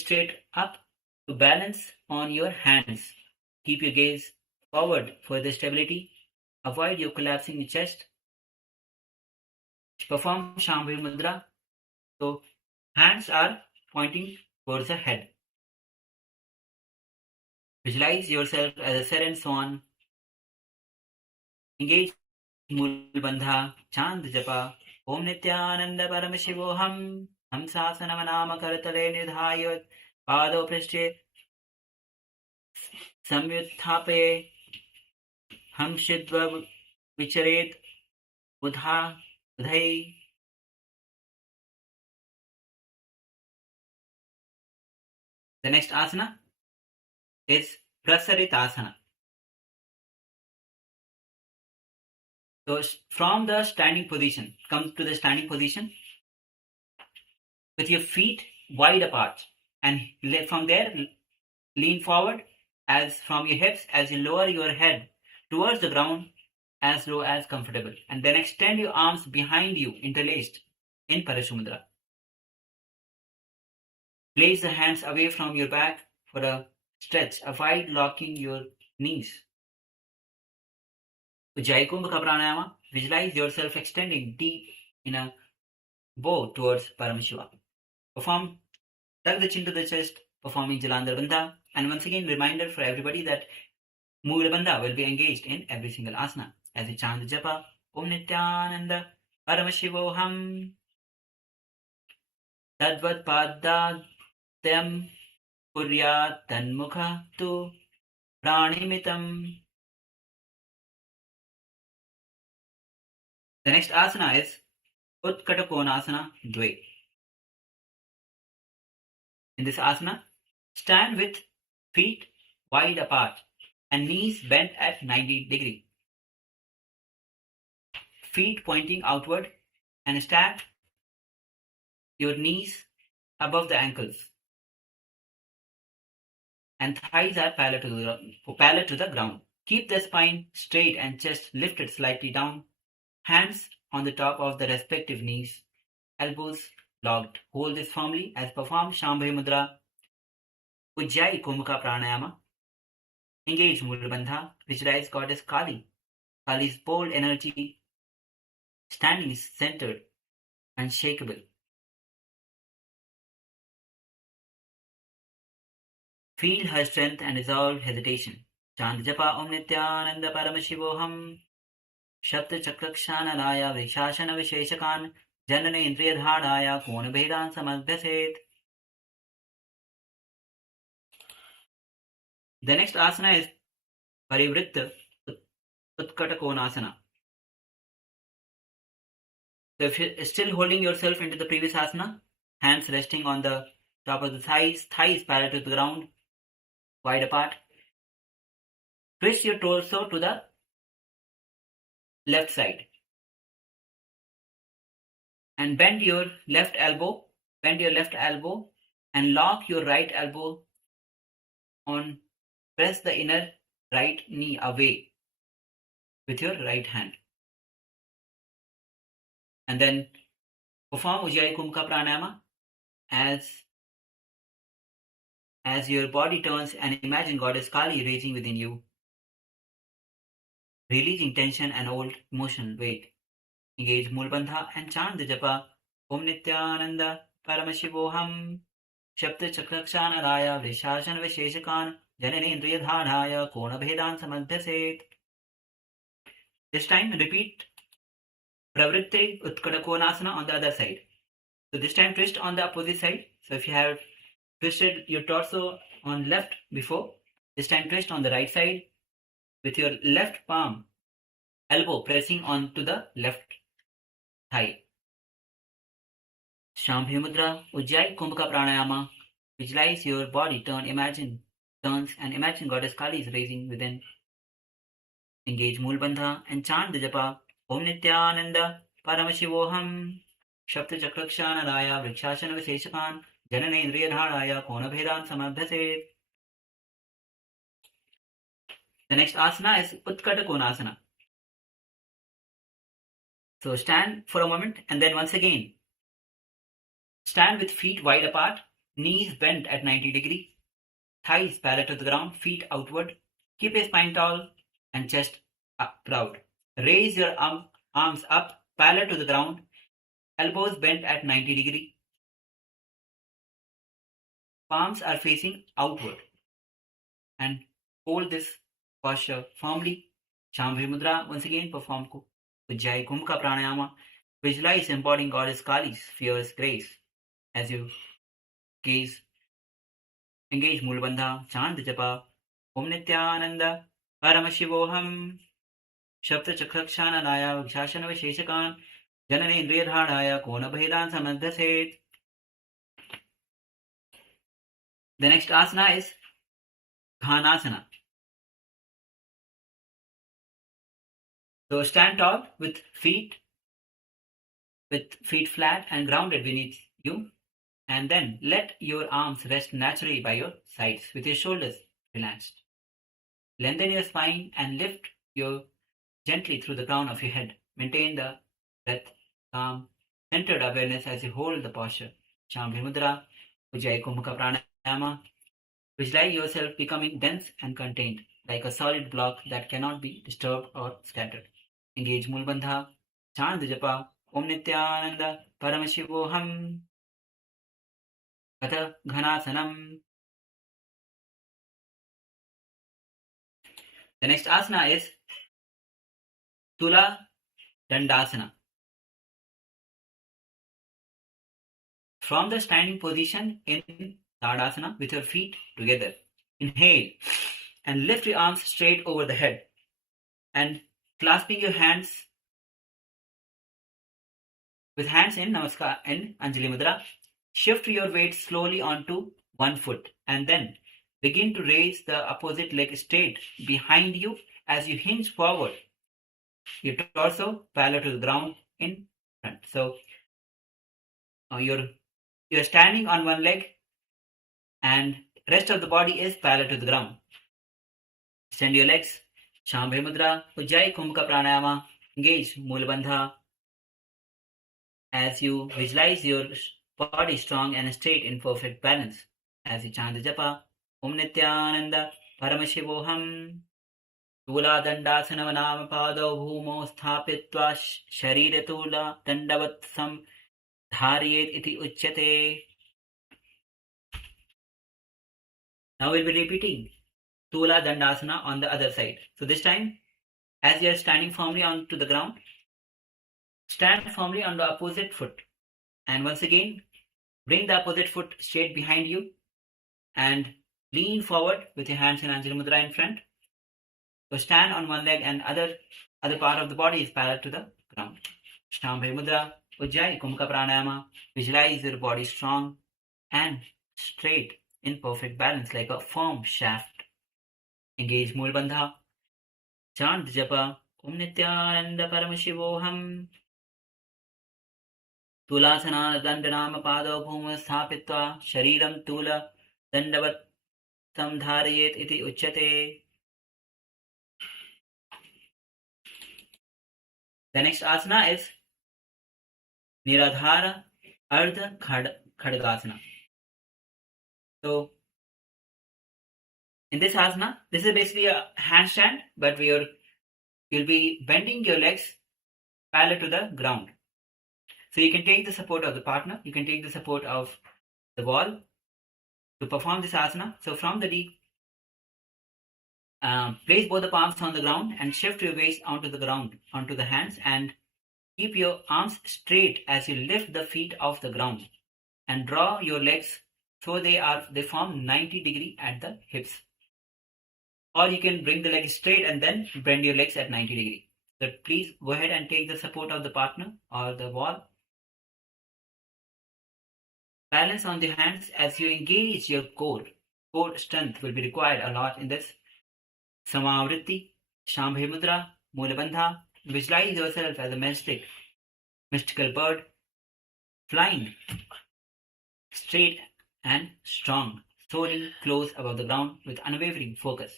straight up to balance on your hands. Keep your gaze forward for the stability. Avoid your collapsing your chest. Perform Shambhavi Mudra. So hands are pointing towards the head. Visualize yourself as a serene swan. Engage Mulbandha. Chant japa. Om Nithyananda Paramashivoham. Hamsasana Manama Karatale Nidhayat. Pado Prishche. Samyutthape. Hamshidva Vicharet. Buddha. Budhai. The next asana is Prasaritasana. So from the standing position, come to the standing position with your feet wide apart, and from there lean forward as from your hips as you lower your head towards the ground as low as comfortable, and then extend your arms behind you interlaced in Parashumudra. Place the hands away from your back for a stretch. Avoid locking your knees. Ujjayi Kumbhaka Pranayama. Visualize yourself extending deep in a bow towards Paramashiva. Perform, tuck the chin to the chest, performing Jalandhar Bandha. And once again, reminder for everybody that Mula Bandha will be engaged in every single asana. As you chant the japa, Om Nithyananda Paramashivoham Tadvat Padatyam Puryat Tanmukha Tu Pranimitam. The next asana is Utkata Konasana Dve. In this asana, stand with feet wide apart and knees bent at 90 degrees. Feet pointing outward, and stack your knees above the ankles. And thighs are parallel to the ground. Keep the spine straight and chest lifted slightly down. Hands on the top of the respective knees. Elbows locked. Hold this firmly as perform Shambhavi Mudra. Ujjayi Kumbhaka Pranayama. Engage Mulabandha. Visualize Goddess Kali. Kali's bold energy. Standing is centered, unshakable. Feel her strength and resolve hesitation. Chant japa Om Nithyananda Paramashivoham. Shabda Chakrakshanalaya Vishashana Visheshakan Janane Indriyadhadaya Kona Bhedan Samadhyaset. The next asana is Parivritta Utkata Konasana. So if you're still holding yourself into the previous asana, hands resting on the top of the thighs parallel to the ground, wide apart. Twist your torso to the left side. And bend your left elbow and lock your right elbow on. Press the inner right knee away with your right hand. And then perform Ujjayi Kumbhaka Pranayama as your body turns, and imagine Goddess Kali raging within you, releasing tension and old emotional weight. Engage Mulbandha and chant the japa Om Nithyananda Paramashivoham Shabda Chakrakshanalaya Vishashan Visheshakan Janane Indriyadhadaya Kona Bhedan Samadhyaset. This time repeat Pravritti Utkata Konasana on the other side. So this time twist on the opposite side. So if you have twisted your torso on left before, this time twist on the right side with your left palm elbow pressing onto the left thigh. Shambhi Mudra, Ujjayi Kumbhaka Pranayama. Visualize your body turns and imagine Goddess Kali is raising within. Engage Mool Bandha and chant the japa Om Nithyananda Paramashivoham Shapta Chakrakshanaraya Vrikshashana Visheshakan Janane Indriyadharaya Konabhedan Samabhase. The next asana is Utkata Konasana. So stand for a moment and then once again stand with feet wide apart, knees bent at 90 degrees, thighs parallel to the ground, feet outward. Keep your spine tall and chest up, proud. Raise your arms up parallel to the ground, elbows bent at 90 degrees. Palms are facing outward. And hold this posture firmly. Shambhi Mudra, once again perform Ujjayi Kumbhaka Pranayama. Visualize embodying Goddess Kali's fierce grace. As you gaze, engage Mool Bandha, chant the japa Om Nithyananda Paramashivoham Shapta Chakrakshanaraya Vrikshashana Visheshakan Janane Indriyadharaya Konabhedan Samabhase. The next asana is Dhanasana. So stand tall with feet flat and grounded beneath you, and then let your arms rest naturally by your sides with your shoulders relaxed. Lengthen your spine and lift you gently through the crown of your head. Maintain the breath, calm, centered awareness as you hold the posture. Shambhi Mudra, Ujjayi Kumbhaka Pranayama. Visualize yourself becoming dense and contained, like a solid block that cannot be disturbed or scattered. Engage Mool Bandha, chant the japa Om Nithyananda Paramashivoham Atha Ghanasanam. The next asana is Tula Dandasana. From the standing position in Tadasana with your feet together, inhale and lift your arms straight over the head and clasping your hands with hands in Namaskar in Anjali Mudra. Shift your weight slowly onto one foot and then begin to raise the opposite leg straight behind you as you hinge forward. Your torso parallel to the ground in front. So you're standing on one leg and rest of the body is parallel to the ground. Extend your legs. Shambhi Mudra, Ujjayi Kumbhaka Pranayama. Engage Mool Bandha as you visualize your body strong and straight in perfect balance. As you chant the japa Om Nithyananda Paramashivoham Tula Dandasana Vanamapado Bhumo Sthapitva Sharira Tula Dandavat Sam Dhariyet Iti Uchyate. Now we'll be repeating Tula Dandasana on the other side. So this time, as you are standing firmly onto the ground, stand firmly on the opposite foot. And once again, bring the opposite foot straight behind you and lean forward with your hands in Anjali Mudra in front. So stand on one leg and other part of the body is parallel to the ground. Shambhi Mudra, Ujjayi Kumbhaka Pranayama. Visualize your body strong and straight in perfect balance like a firm shaft. Engage Mool Bandha. Chant japa Om Nithyananda Paramashivoham Tulasana Dandanama Pado Bhuma Sthapitva Shariram Tula Dandavat Samdharayet Iti Uchyate. The next asana is Niradhara Ardha Khadgasana. So in this asana, this is basically a handstand, but you'll be bending your legs parallel to the ground. So you can take the support of the partner, you can take the support of the wall to perform this asana. So from the deep, place both the palms on the ground and shift your waist onto the ground, onto the hands, and keep your arms straight as you lift the feet off the ground and draw your legs so they form 90 degrees at the hips. Or you can bring the legs straight and then bend your legs at 90 degrees. So please go ahead and take the support of the partner or the wall. Balance on the hands as you engage your core. Core strength will be required a lot in this. Samavritti, Shambhe Mudra, Mulabandha. Visualize yourself as a mystical bird, flying straight and strong, soaring close above the ground with unwavering focus.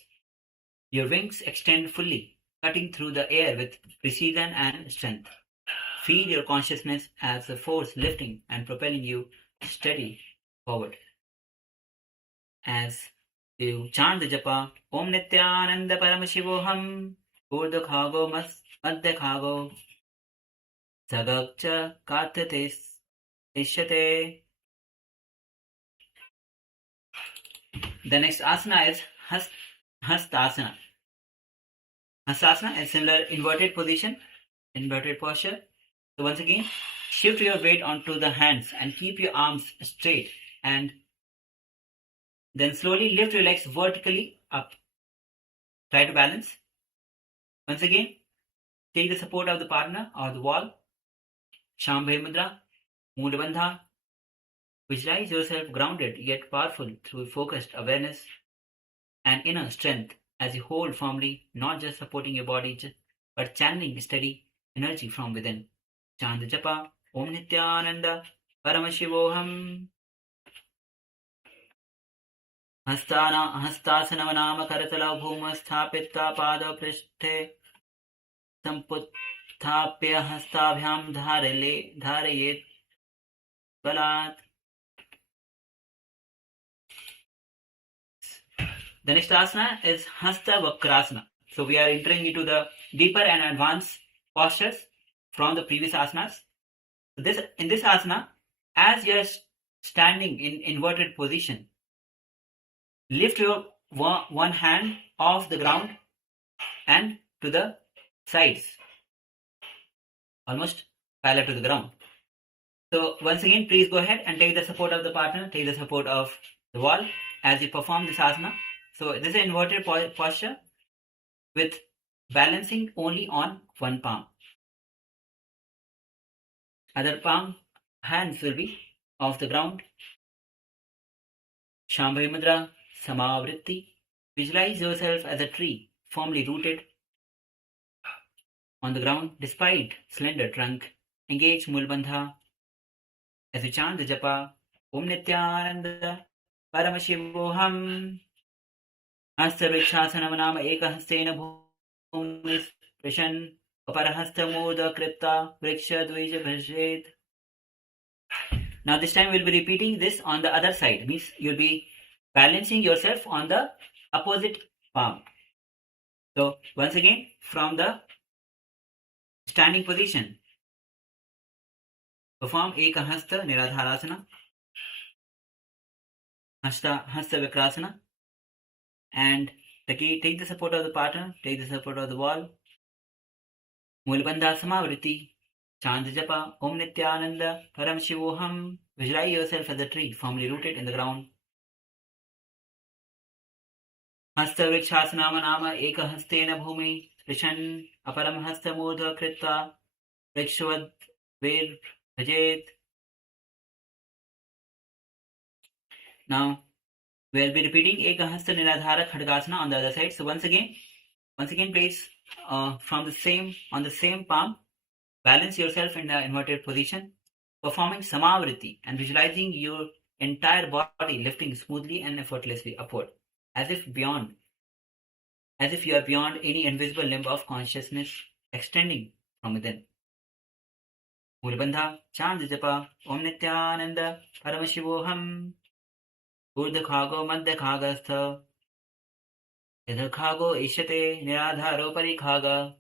Your wings extend fully, cutting through the air with precision and strength. Feel your consciousness as the force lifting and propelling you steady forward. As you chant the japa, Om Nithyananda Paramashivoham, Urdhakhago Madhyakhago, Sagakcha Kartates Ishyate. The next asana is Hastasana. Hastasana is similar inverted position, inverted posture. So once again, shift your weight onto the hands and keep your arms straight, and then slowly lift your legs vertically up. Try to balance. Once again, take the support of the partner or the wall. Shambhe Mudra, Mudabandha. Visualize yourself grounded yet powerful through focused awareness and inner strength as you hold firmly, not just supporting your body, but channeling steady energy from within. Chant the japa, Om Nithyananda Paramashivoham. Hastasanam karatala bhuma sthapita pada prishte samputhapya hastabhyam dharayet balat. The next asana is Hasta Vakrasana. So we are entering into the deeper and advanced postures from the previous asanas. In this asana, as you are standing in inverted position, lift your one hand off the ground and to the sides, almost parallel to the ground. So once again, please go ahead and take the support of the partner, take the support of the wall as you perform this asana. So this is an inverted posture with balancing only on one palm. Other palm hands will be off the ground. Shambhavi Mudra, Samavritti. Visualize yourself as a tree firmly rooted on the ground despite slender trunk. Engage Mulbandha as you chant the japa, Om Nithyananda Paramashivoham. Hastavrikshasanam nama ekahastena bhumi sprishan aparahastamudha kripta vriksha dvija bhajret. Now this time we'll be repeating this on the other side. Means you'll be balancing yourself on the opposite palm. So once again, from the standing position, perform ekahasta niradharasana, hasta vikrasana, and take the support of the partner, take the support of the wall. Mulbandha Samavritti, chant japa, Om Nithyananda Paramashivoham. Visualize yourself as a tree firmly rooted in the ground. Hasta Vrikshasana nama ekahastena bhumi sprishan aparam hasta mudha krita vrikshavad ver bhajet. Now we'll be repeating ekahasta niradhara khadgasana on the other side. So once again place on the same palm, balance yourself in the inverted position, performing samavritti and visualizing your entire body lifting smoothly and effortlessly upward, as if you are beyond any invisible limb of consciousness extending from within. Mulbandha, chant japa, Om Nithyananda Paramashivoham. Urdhakhago Madhyakhaga Yadhakhago Ishyate Niradharo Parikhaga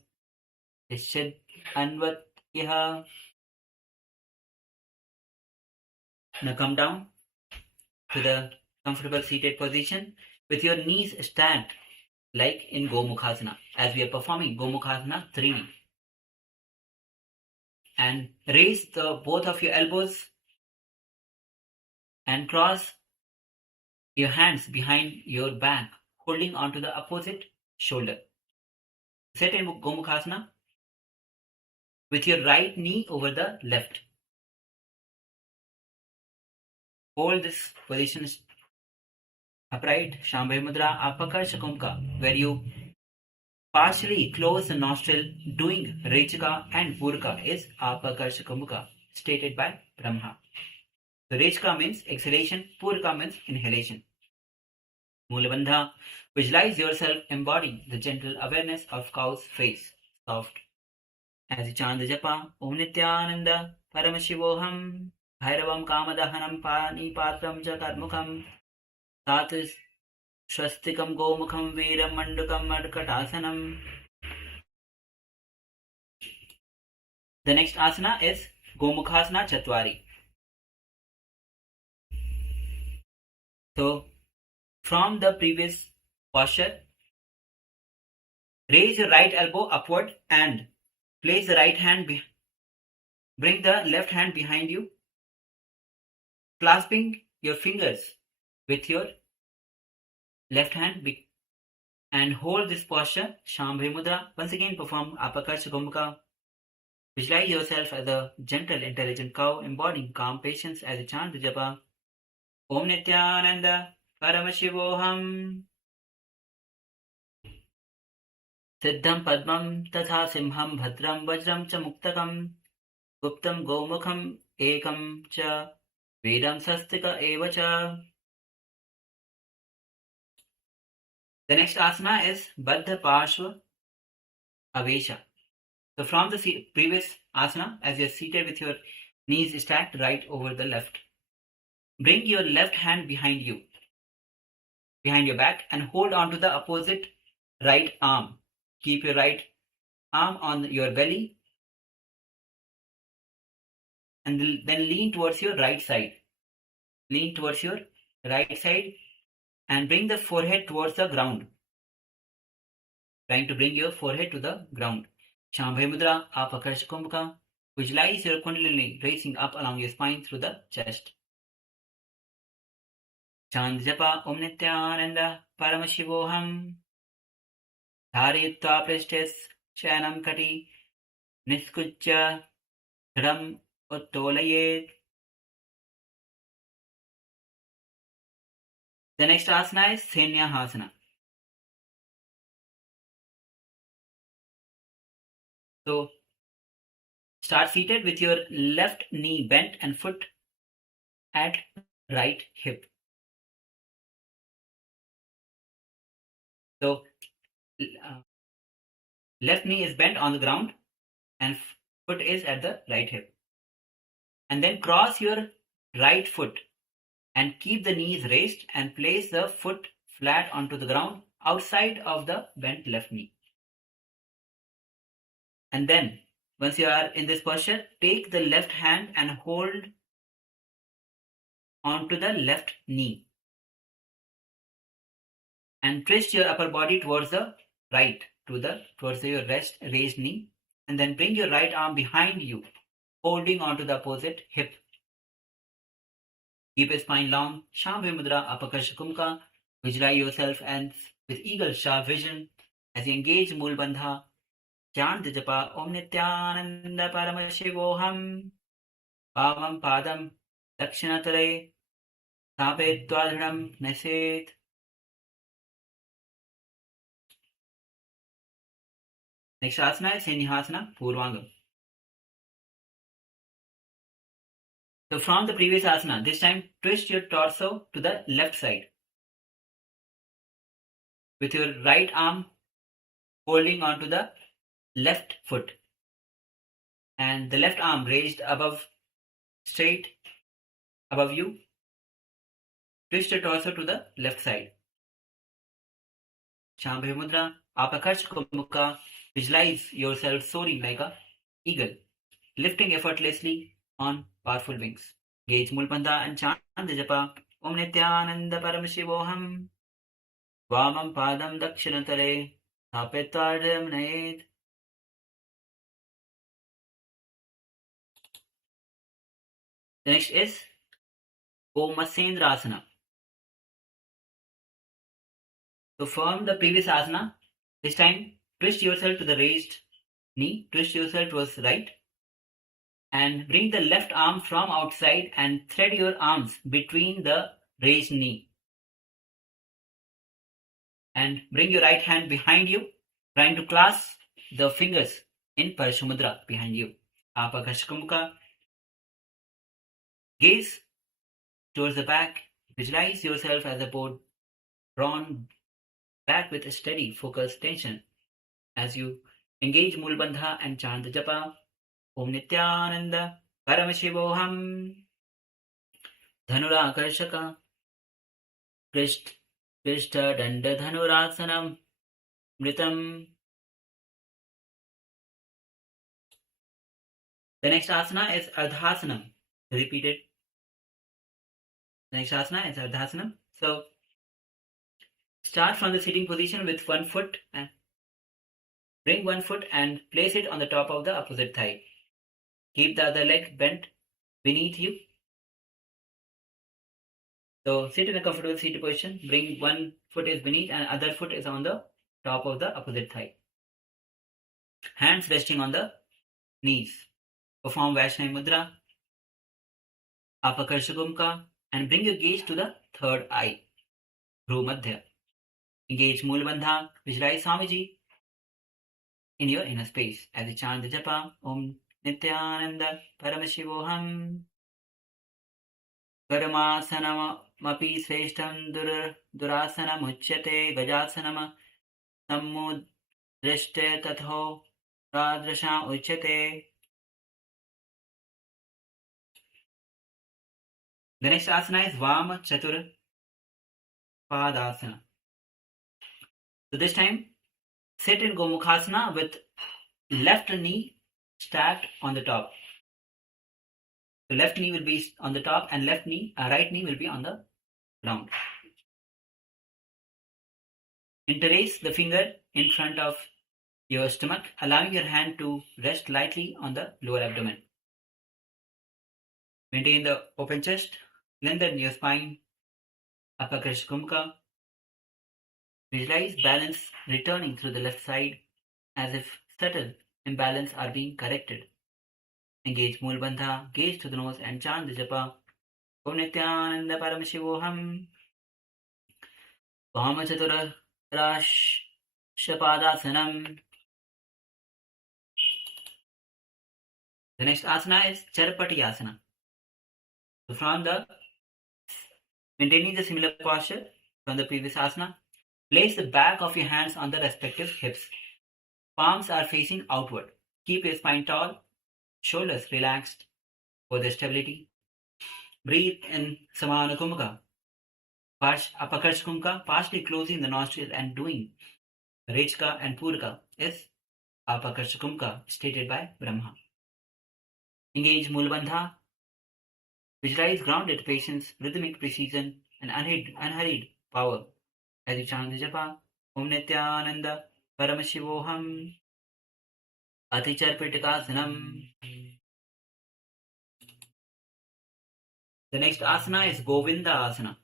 Ishyad Anvatyaha. Now come down to the comfortable seated position with your knees stacked like in Gomukhasana, as we are performing Gomukhasana 3. And raise both of your elbows and cross your hands behind your back, holding onto the opposite shoulder. Set in Gomukhasana with your right knee over the left. Hold this position upright, Shambhavi Mudra, Apakarsa Kumbhaka, where you partially close the nostril, doing Rechaka and Purka is Apakarsa Kumbhaka, stated by Brahma. The Rechaka means exhalation, Purka means inhalation. Mulabandha, visualize yourself embodying the gentle awareness of cow's face, soft. As you chant the japa, Om Nithyananda Paramashivoham, Bhairavam Kamadahanam Pani Patram Jakarmukham, Satis Swastikam Gomukham Veeram Mandukam Madkatasanam. The next asana is Gomukhasana Chatwari. So, from the previous posture, raise your right elbow upward and place the right hand, bring the left hand behind you, clasping your fingers with your left hand and hold this posture, Shambhavi Mudra. Once again perform Apakarsa Kumbhaka. Visualize yourself as a gentle, intelligent cow, embodying calm patience as you chant the japa. Om Nithyananda Paramashivoham. Siddham Padmam Tatha Simham Bhadram Vajram Cha Muktakam Guptam Gomukham Ekam Cha Vedam Sastika Eva Cha. The next asana is Baddha Parshva Avesha. So from the previous asana, as you are seated with your knees stacked right over the left, bring your left hand behind you, behind your back, and hold on to the opposite right arm. Keep your right arm on your belly and then lean towards your right side. Lean towards your right side and bring the forehead towards the ground. Trying to bring your forehead to the ground. Shambhavi Mudra, Apakarsa Kumbhaka. Visualize your Kundalini racing up along your spine through the chest. Chant japa Om Nithyananda Paramashivoham. Dharayitva prishtes Shayanam Kati Niskucha Dhram Uttolayet. The next asana is Senyahasana. So, start seated with your left knee bent and foot at right hip. So, left knee is bent on the ground and foot is at the right hip. And then cross your right foot and keep the knees raised and place the foot flat onto the ground outside of the bent left knee. And then, once you are in this posture, take the left hand and hold onto the left knee. And twist your upper body towards the right, towards your raised knee. And then bring your right arm behind you, holding onto the opposite hip. Keep your spine long. Shambhavi Mudra, Apakarsa Kumbhaka. Visualize yourself and with eagle sharp vision as you engage Mool Bandha. Chant the japa Om Nithyananda Paramashivoham. Pavam Padam Dakshinatare Thapetva Dhram Naset. Next asana is Senyahasana Purvangam. So from the previous asana, this time twist your torso to the left side. With your right arm holding onto the left foot. And the left arm raised straight above you. Twist your torso to the left side. Shambhavi Mudra, Apakarsa Kumbhaka. Visualize yourself soaring like an eagle, lifting effortlessly on powerful wings. Gauge Mool Bandha and chant the japa Om Nithyananda Paramashivoham. Vamam Padam Dakshinatare Thapetva Dhram Naset. The next is Omasendra Asana. So from the previous asana, this time twist yourself to the raised knee, twist yourself towards right and bring the left arm from outside and thread your arms between the raised knee. And bring your right hand behind you, trying to clasp the fingers in Parashamudra behind you. Apakashkumka. Gaze towards the back. Visualize yourself as a boat drawn back with a steady, focused tension as you engage Mulbandha and chant the japa. Om Nithyananda Paramashivoham Dhanurakarshaka Prishta Danda Dhanurasanam Mritam. The next asana is Ardhasanam. Repeat it. The next asana is Ardhasanam. So, start from the sitting position with one foot and bring one foot and place it on the top of the opposite thigh. Keep the other leg bent beneath you. So, sit in a comfortable seated position. Bring one foot is beneath and other foot is on the top of the opposite thigh. Hands resting on the knees. Perform Vaishnavi Mudra, Apakarshagumka, and bring your gaze to the third eye, Dhru Madhya. Engage Mulbandha, visualize Swamiji in your inner space as you chant the japa, Om Nithyananda Paramashivoham Paramashanamapi Sreshtam Durasanam Uchyate Gajasanam Sammudrishte Tatho Radrasham Uchyate. The next asana is Vama Chatur Padasana. So this time, sit in Gomukhasana with left knee stacked on the top. The left knee will be on the top and right knee will be on the ground. Interlace the finger in front of your stomach, allowing your hand to rest lightly on the lower abdomen. Maintain the open chest, lengthen your spine, Apakarshkumka. Visualize balance returning through the left side as if subtle imbalance are being corrected. Engage Mulbandha, gaze to the nose and chant the japa. Om Nithyananda Paramashivoham Vamachatura Shapadhasanam. The next asana is Charpati Asana. So maintaining the similar posture from the previous asana, place the back of your hands on the respective hips. Palms are facing outward. Keep your spine tall, shoulders relaxed for the stability. Breathe in Samana Kumka, Apakarshkumka, partially closing the nostrils and doing Rechka and Purka is Apakarshkumka, stated by Brahma. Engage Mulbandha. Visualize grounded patience, rhythmic precision, and unhurried power as you chant the japa. Om Nithyananda Paramashivoham Aticharpitikasanam. The next asana is Govinda Asana.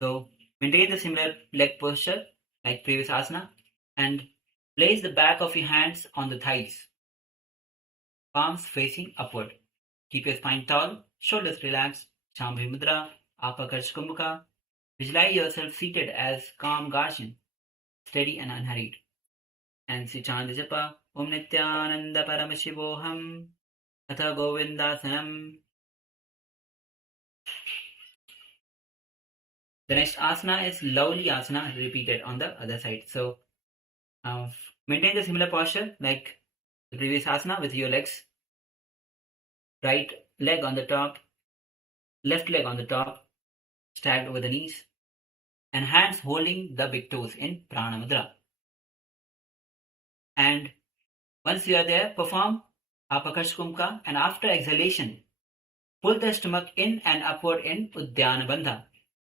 So maintain the similar leg posture like previous asana and place the back of your hands on the thighs. Palms facing upward. Keep your spine tall, shoulders relaxed. Shambhi Mudra, Apakarshkumka. Visualize yourself seated as calm guardian, steady and unhurried. And chant the japa, Om Nithyananda Paramashivoham Atha Govindasanam. The next asana is Lovely Asana, repeated on the other side. So maintain the similar posture like the previous asana with your legs. Right leg on the top, left leg on the top, stacked over the knees, and hands holding the big toes in Prana Mudra. And once you are there, perform Apakarshkumka, and after exhalation, pull the stomach in and upward in Uddiyana Bandha,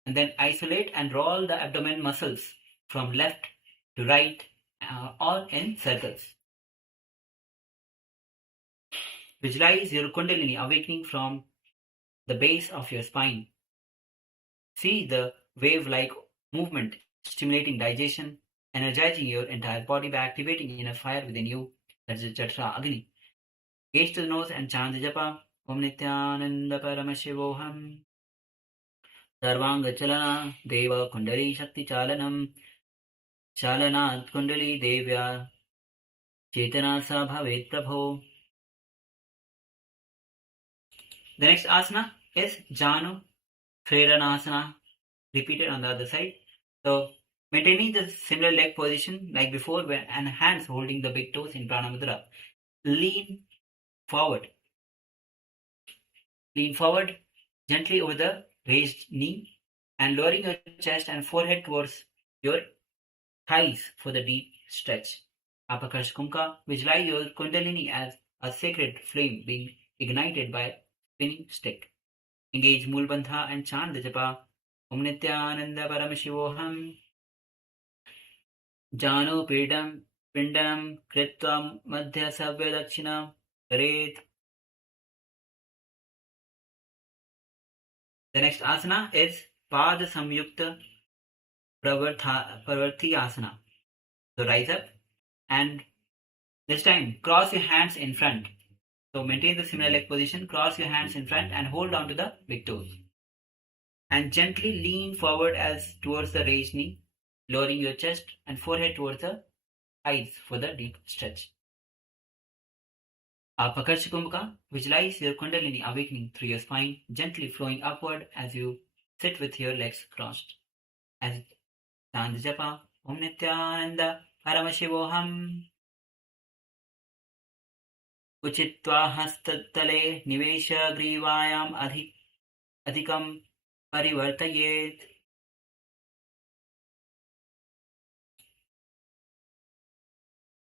and then isolate and roll the abdomen muscles from left to right, all in circles. Visualize your Kundalini awakening from the base of your spine. See the wave-like movement stimulating digestion, energizing your entire body by activating inner fire within you That's the Chatra Agni. Gaze to the nose and chant the japa. Om Nithyananda Paramashivoham. Sarvanga Chalana Deva Kundali Shakti Chalanam. Chalanat Kundali Devya. Chetana Sa Bhavet Prabho. The next asana is Janu Preranasana. Repeated on the other side. So, maintaining the similar leg position like before and hands holding the big toes in Prana Mudra. Lean forward. Lean forward gently over the raised knee and lowering your chest and forehead towards your thighs for the deep stretch. Apakarsh Kumka, visualize your Kundalini as a sacred flame being ignited by spinning stick. Engage Mulbandha and chant the japa. Om Nithyananda Paramashivoham. Jano Pridam Pindanam Kritvam Madhya Savya Dakshina Karet. The next asana is Pada Samyukta Pravarti Asana. So rise up and this time cross your hands in front. So maintain the similar leg position, cross your hands in front and hold on to the big toes. And gently lean forward as towards the raised knee, lowering your chest and forehead towards the thighs for the deep stretch. Apakarsh Kumbhaka, visualize your Kundalini awakening through your spine, gently flowing upward as you sit with your legs crossed. As chant japa, Om Nithyananda Paramashivoham. Uchitva hastatale nivesha grivayam adhikam parivartayet.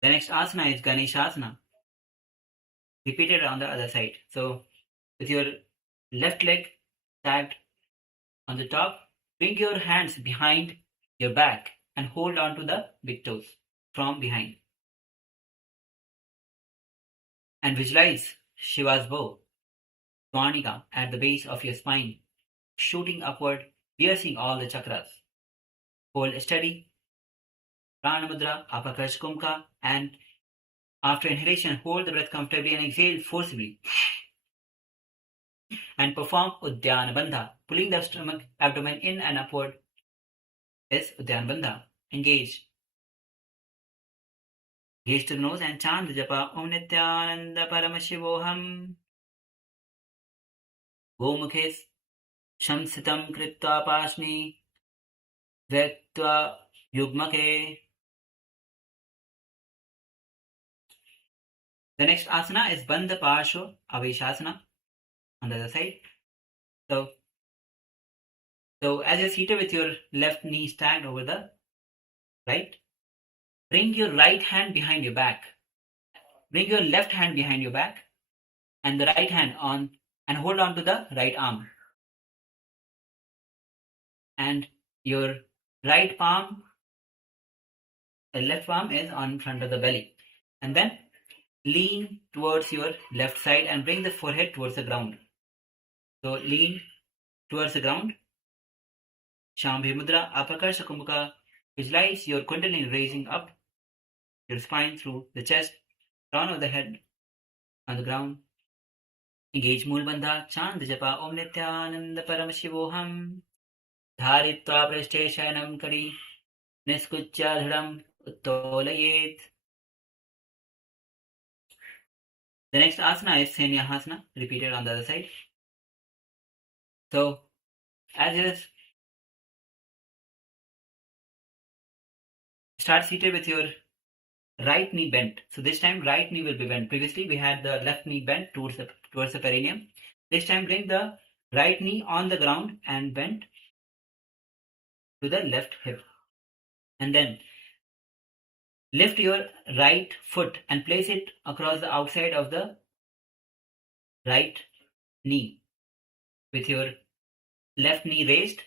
The next asana is Ganeshasana. Repeated on the other side. So, with your left leg stacked on the top, bring your hands behind your back and hold on to the big toes from behind. And visualize Shiva's bow, Swanika, at the base of your spine, shooting upward, piercing all the chakras. Hold steady, Prana Mudra, Apakarsh Kumka, and after inhalation, hold the breath comfortably and exhale forcibly. And perform Uddiyana Bandha. Pulling the stomach, abdomen in and upward is Uddiyana Bandha. Engage. Gaze to the nose and chant the japa. Om Nithyananda Paramashivoham. Gomukhes Shamsitam Kritva Pashni Vektva Yugmake. The next asana is Bandha Parshva Aveshasana on the other side. So as you're seated with your left knee stacked over the right, bring your right hand behind your back. Bring your left hand behind your back and the right hand on and hold on to the right arm. And your right palm, the left palm is on front of the belly. And then lean towards your left side and bring the forehead towards the ground. So lean towards the ground. Shambhi Mudra, Apakarsh Kumbhaka. Visualize your Kundalini raising up your spine through the chest, crown of the head on the ground. Engage Mulbandha, chant the japa Om Nithyananda Paramashivoham. Dharitva Prashte Shayanam Kari Niskuchya Dhadam Uttolayet. The next asana is Senyahasana, repeated on the other side. So, as you start seated with your right knee bent. So this time right knee will be bent. Previously we had the left knee bent towards the perineum. This time bring the right knee on the ground and bend to the left hip. And then lift your right foot and place it across the outside of the right knee. With your left knee raised,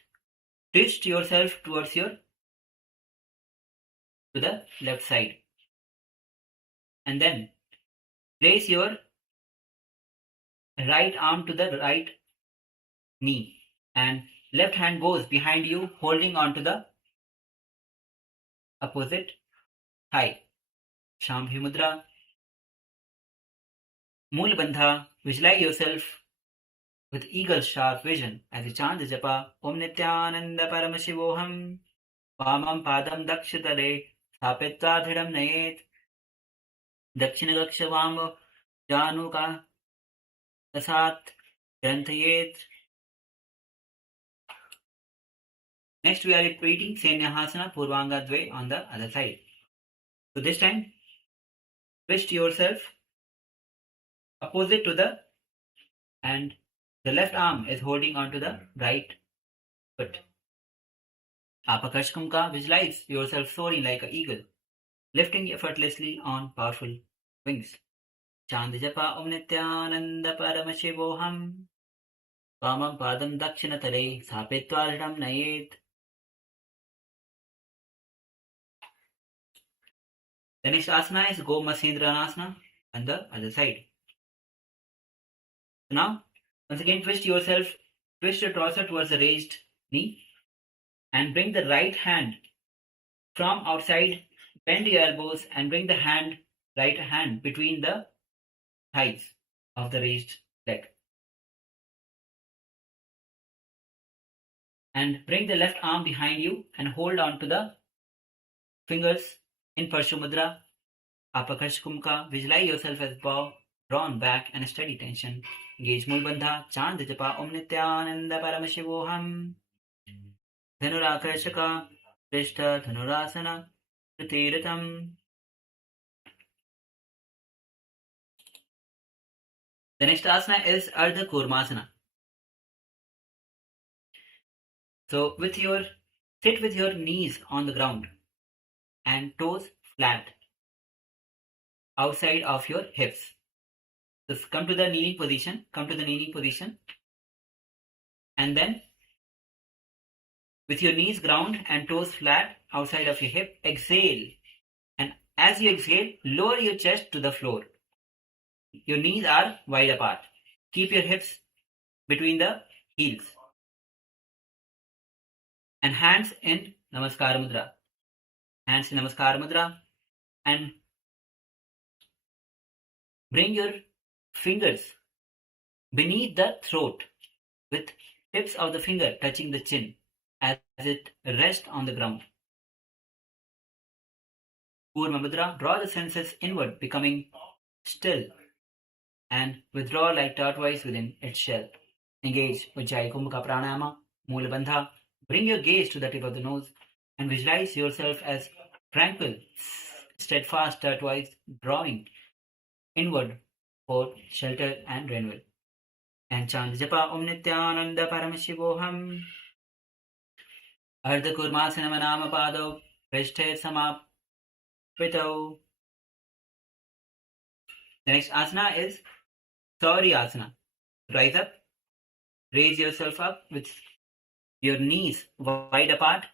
twist yourself towards to the left side. And then place your right arm to the right knee and left hand goes behind you, holding on to the opposite thigh. Shambhi Mudra. Mool Bandha, visualize yourself with eagle sharp vision as you chant the japa Om Nithyananda Paramashivoham Vamam Padam Dakshitale Thapitva Dhidam Nayet Dakshina Gakshavamo Januka Tasat Granthayet. Next we are repeating Senyahasana Purvanga Dve on the other side. So this time twist yourself opposite to the and the left arm is holding onto the right foot. Apakarshkumka, visualize yourself soaring like an eagle, lifting effortlessly on powerful wings. Chant japa Om Nithyananda Paramashivoham Vamam Padam Dakshinatale Sapetvaridam Nayet. The next asana is Gomasindranasana on the other side. So now, once again, twist your torso towards the raised knee and bring the right hand from outside, bend your elbows and bring the right hand between the thighs of the raised leg. And bring the left arm behind you and hold on to the fingers in Parshamudra, Apakarshkumka. Visualize yourself as bow drawn back and a steady tension. Engage Mulbandha, chant the japa Om Nithyananda Paramashivoham Dhanurakarshaka Prishta Dhanurasana Pratiratam. The next asana is Ardha Kurmasana. So sit with your knees on the ground and toes flat outside of your hips. So come to the kneeling position, and then with your knees ground and toes flat outside of your hip, exhale. And as you exhale, lower your chest to the floor. Your knees are wide apart. Keep your hips between the heels. And hands in Namaskara Mudra. And bring your fingers beneath the throat with tips of the finger touching the chin as it rests on the ground. Kurma Mudra, draw the senses inward, becoming still, and withdraw like tortoise within its shell. Engage Ujjayi Kumbhaka Pranayama, Moola Bandha. Bring your gaze to the tip of the nose and visualize yourself as tranquil, steadfast tortoise, drawing inward for shelter and renewal. And chant japa Om Nithyananda Paramashivoham Ardha Kurmasana Manama Pado Prishte Samapito. The next asana is Saurya Asana. Rise up, raise yourself up with your knees wide apart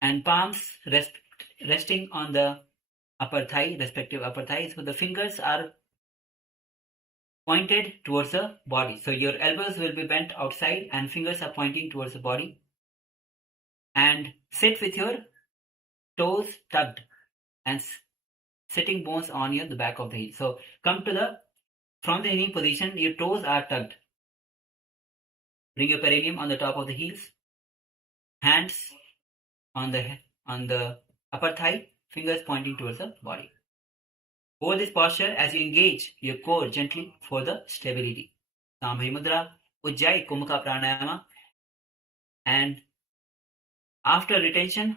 and palms resting on the respective upper thigh. So the fingers are pointed towards the body. So your elbows will be bent outside and fingers are pointing towards the body. And sit with your toes tucked and sitting bones on the back of the heel. So come from the kneeling position, your toes are tucked. Bring your perineum on the top of the heels. Hands on the upper thigh, fingers pointing towards the body. Hold this posture as you engage your core gently for the stability. Sambhavi Mudra, Ujjayi Kumbhaka Pranayama. And after retention,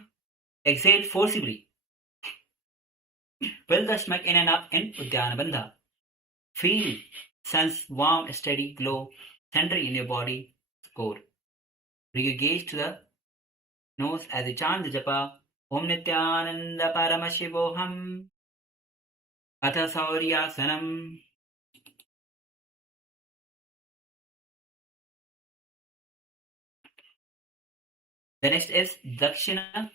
exhale forcibly. Pull the stomach in and up in Uddiyana Bandha. Feel sun's warm, steady glow centering in your body core. Bring your gaze to the nose as you chant the japa Om Nithyananda Paramashivoham Atha Sauryasanam. The next is Dakshina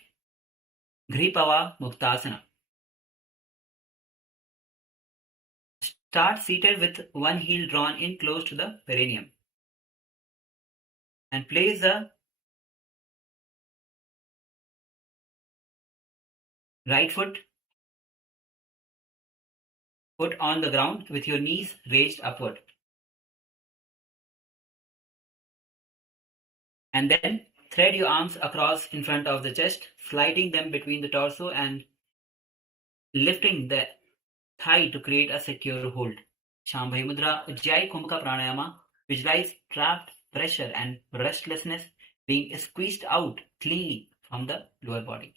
Gripava Muktasana. Start seated with one heel drawn in close to the perineum. And place the right foot Put on the ground with your knees raised upward. And then thread your arms across in front of the chest, sliding them between the torso and lifting the thigh to create a secure hold. Shambhavi Mudra, Ujjayi Kumbhaka Pranayama. Visualize trapped pressure and restlessness being squeezed out cleanly from the lower body,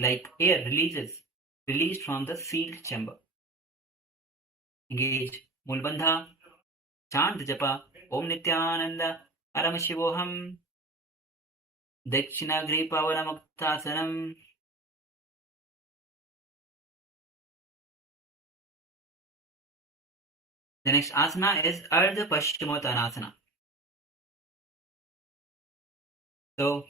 like air released from the sealed chamber. Engage Mulbandha, chant japa, Om Nithyananda Paramashivoham, Dakshinagri Pavanamuktasanam. The next asana is Ardha Paschimottanasana. So,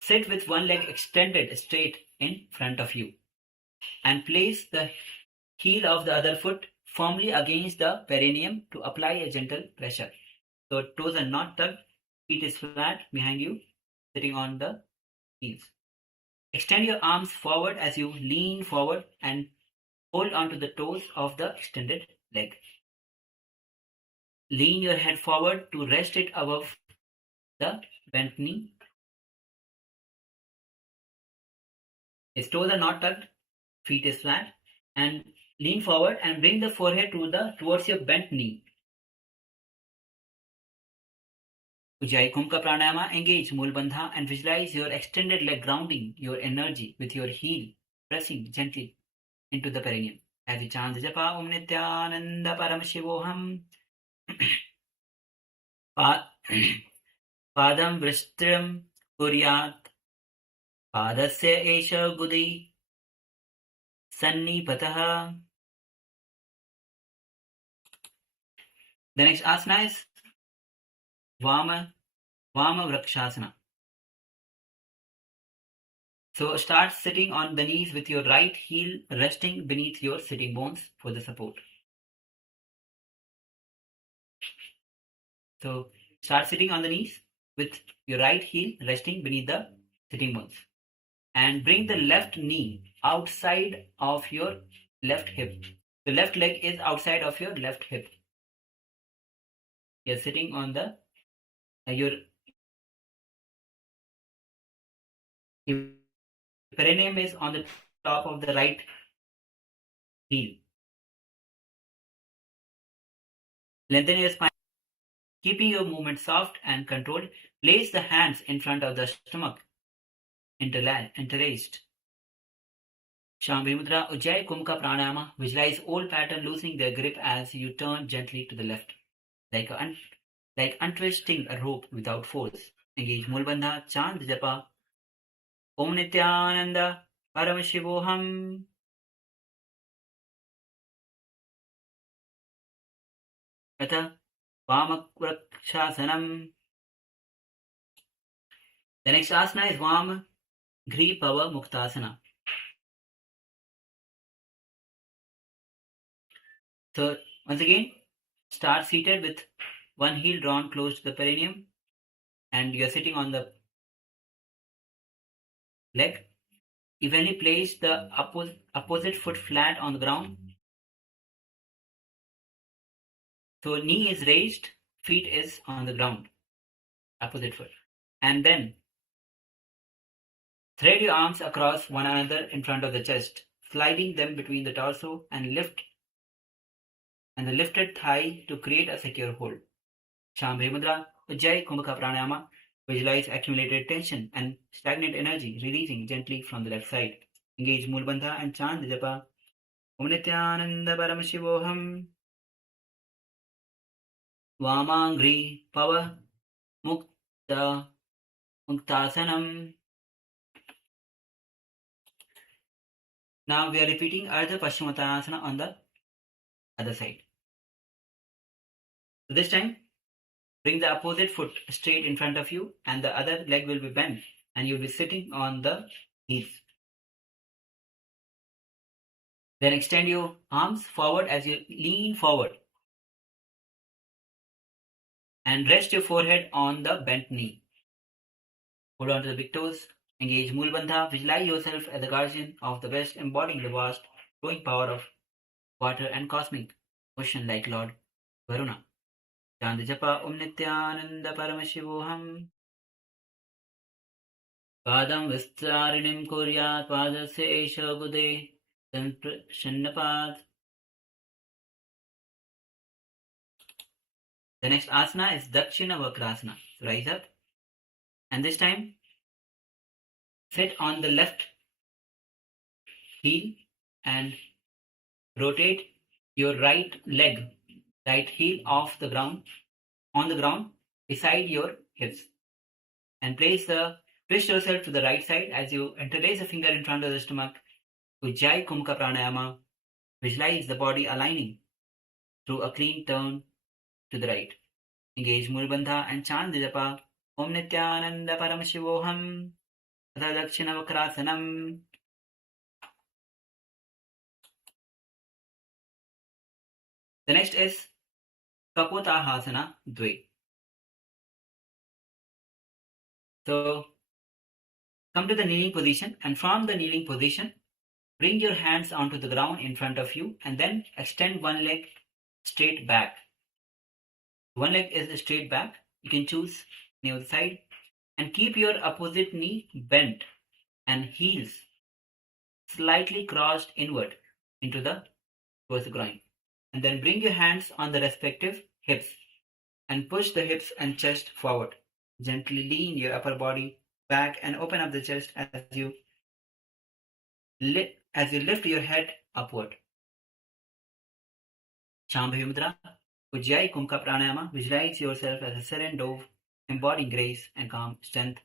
sit with one leg extended straight in front of you and place the heel of the other foot firmly against the perineum to apply a gentle pressure. So, toes are not tucked, feet is flat behind you, sitting on the heels. Extend your arms forward as you lean forward and hold onto the toes of the extended leg. Lean your head forward to rest it above the bent knee. His toes are not tucked, feet is flat, and lean forward and bring the forehead towards your bent knee. Ujjayi Kumbhaka Pranayama, engage Mulbandha and visualize your extended leg grounding your energy with your heel pressing gently into the perineum. As you chant japa Om Nithyananda Paramashivoham. Padam Vristram Kuryat Padasya Esha Gudi Sannipataha. The next asana is Vama Vrakshasana. So start sitting on the knees with your right heel resting beneath your sitting bones for the support. So start sitting on the knees with your right heel resting beneath the sitting bones. And bring the left knee outside of your left hip. The left leg is outside of your left hip. You're sitting on the your perineum is on the top of the right heel. Lengthen your spine, keeping your movement soft and controlled. Place the hands in front of the stomach, interlaced. Shambhavi Mudra, Ujjayi Kumbhaka Pranayama. Visualize all pattern loosening their grip as you turn gently to the left, like untwisting a rope without force. Engage Mulbandha, chant japa Om Nithyananda Paramashivoham. Atha Vamakrakshasanam. The next asana is Vam Gri Pava Muktasana. So once again, start seated with one heel drawn close to the perineum and you're sitting on the leg. Evenly place the opposite foot flat on the ground. So knee is raised, feet is on the ground, opposite foot. And then thread your arms across one another in front of the chest, sliding them between the torso and the lifted thigh to create a secure hold. Shambhavi Mudra, Ujjayi Kumbhaka Pranayama. Visualize accumulated tension and stagnant energy releasing gently from the left side. Engage Mulbandha and chant japa Om Nithyananda Paramashivoham. Vamangri Pava Muktasanam. Now we are repeating Ardha Paschimottanasana on the other side. So this time, bring the opposite foot straight in front of you and the other leg will be bent and you'll be sitting on the heels. Then extend your arms forward as you lean forward and rest your forehead on the bent knee. Hold on to the big toes. Engage Mulbandha. Visualize yourself as the guardian of the West, embodying the vast, growing power of water and cosmic ocean like Lord Varuna. Chant japa Om Nithyananda Paramashivoham. Padam Vistarinim Kuryat Padasya Esha Bude Sannapad. The next asana is Dakshina Vakrasana. So rise up, and this time sit on the left heel and rotate your right leg, right heel off the ground, on the ground beside your hips, and twist yourself to the right side as you interlace a finger in front of the stomach. Ujjayi Kumka Pranayama. Visualize the body aligning through a clean turn to the right. Engage Mulbandha and chant the japa Om Nithyananda Paramashivoham Atha Dakshina Vakrasanam. The next is Kapotahasana Dve. So come to the kneeling position, and from the kneeling position, bring your hands onto the ground in front of you and then extend one leg straight back. One leg is straight back. You can choose the other side, and keep your opposite knee bent and heels slightly crossed inward towards the groin. And then bring your hands on the respective hips and push the hips and chest forward. Gently lean your upper body back and open up the chest as you lift your head upward. Shambhavi Mudra, Ujjayi Kumka Pranayama. Visualize yourself as a serene dove, embodying grace and calm strength.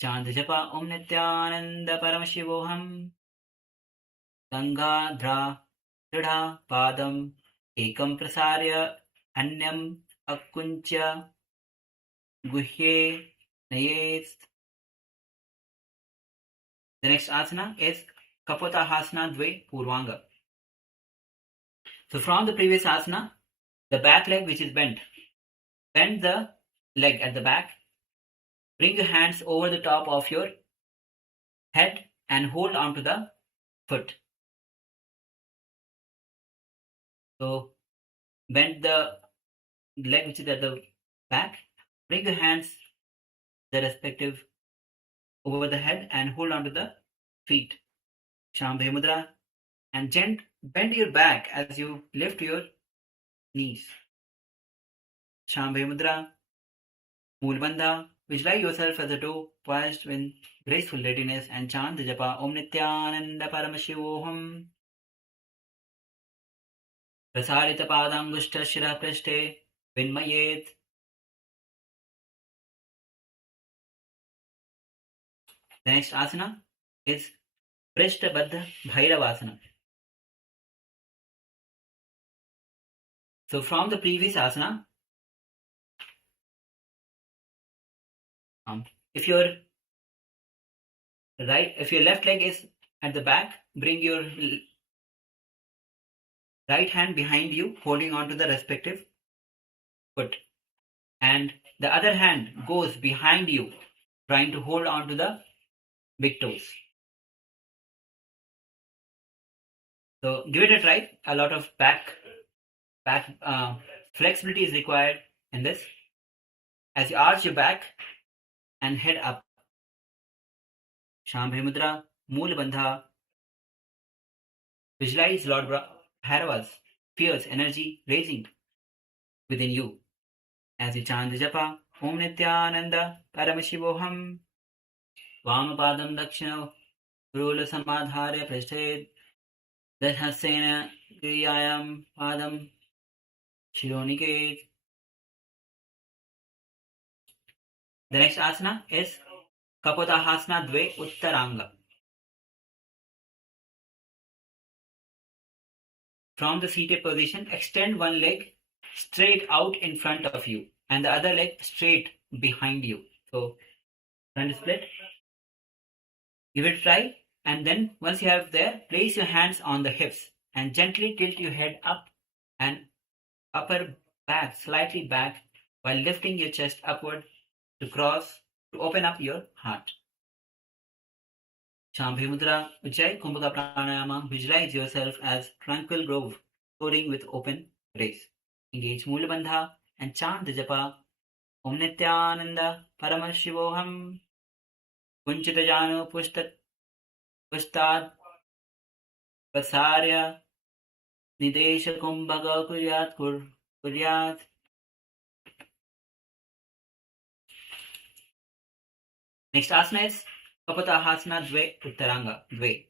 Chant japa Om Nithyananda Paramashivoham. Ganga Dra Padam Ekam Prasarya Anyam Akuncha Guhye Nayet. The next asana is Kapotahasana Dve Purvanga. So from the previous asana, the back leg which is bent, bend the leg at the back, bring your hands over the top of your head and hold on to the foot. So bend the leg which is at the back, bring your hands the respective over the head and hold on to the feet. Shambhavi Mudra, and bend your back as you lift your knees. Shambhavi Mudra, Mulbandha. Visualize yourself as a dove poised in graceful readiness and chant the japa Om Nithyananda Paramashivoham. Prasarita Padangushta Shira Prashte Vinmayet. The next asana is Prishta Baddha Bhairavasana. So from the previous asana, if your left leg is at the back, bring your right hand behind you, holding on to the respective foot, and the other hand goes behind you, trying to hold on to the big toes. So give it a try. A lot of back flexibility is required in this. As you arch your back and head up. Shambhavi Mudra, Mulbandha. Visualize Lord Bhairava's fierce energy raising within you as you chant the japa Om Nithyananda Paramashivoham. Vamapadam Dakshina Rula Samadharya Prashthed Dashasena Griyayam Padam Shironiket. The next asana is Kapotahasana Dve Uttaranga. From the seated position, extend one leg straight out in front of you and the other leg straight behind you. So front split. Give it a try, and then once you have there, place your hands on the hips and gently tilt your head up and upper back slightly back while lifting your chest upward to open up your heart. Shambhi Mudra, Ujjayi Kumbhaka Pranayama. Visualize yourself as tranquil grove, soaring with open grace. Engage Mula Bandha and chant the japa Om Nithyananda Paramashivoham. Kunchita Jano Pustad Pasarya Nidesha Kumbhaka Kuryat. Next asana is Kapatahasana Dve Uttaranga Dve.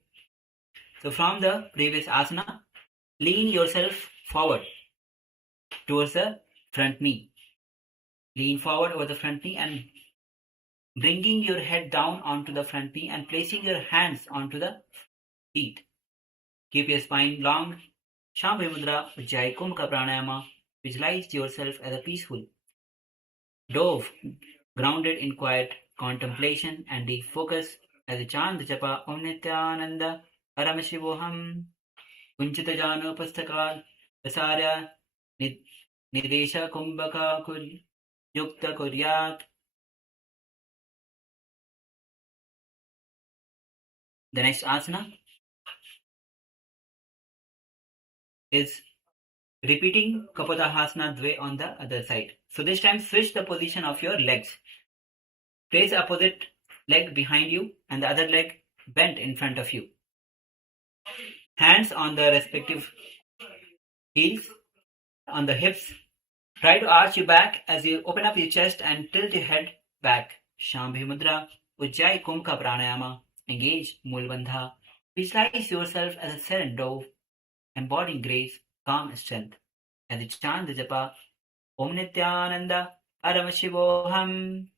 So from the previous asana, lean yourself forward towards the front knee. Lean forward over the front knee and bringing your head down onto the front knee and placing your hands onto the feet. Keep your spine long. Shambhi Mudra, Ujjayi Kumbhaka Pranayama. Visualize yourself as a peaceful dove, grounded in quiet contemplation and deep focus as you chant the japa Om Nithyananda Paramashivoham. Kunchita Jano Pustakal Pasarya Nidesha Kumbhaka Yukta Kuryat. The next asana is repeating Kapatahasana Dve on the other side. So this time switch the position of your legs. Place the opposite leg behind you and the other leg bent in front of you. Hands on the respective heels, on the hips. Try to arch your back as you open up your chest and tilt your head back. Shambhi Mudra, Ujjayi Kumbhaka Pranayama. Engage Mula Bandha. Visualize yourself as a serene dove, embodying grace, calm and strength. As you chant the japa Om Nithyananda Paramashivoham.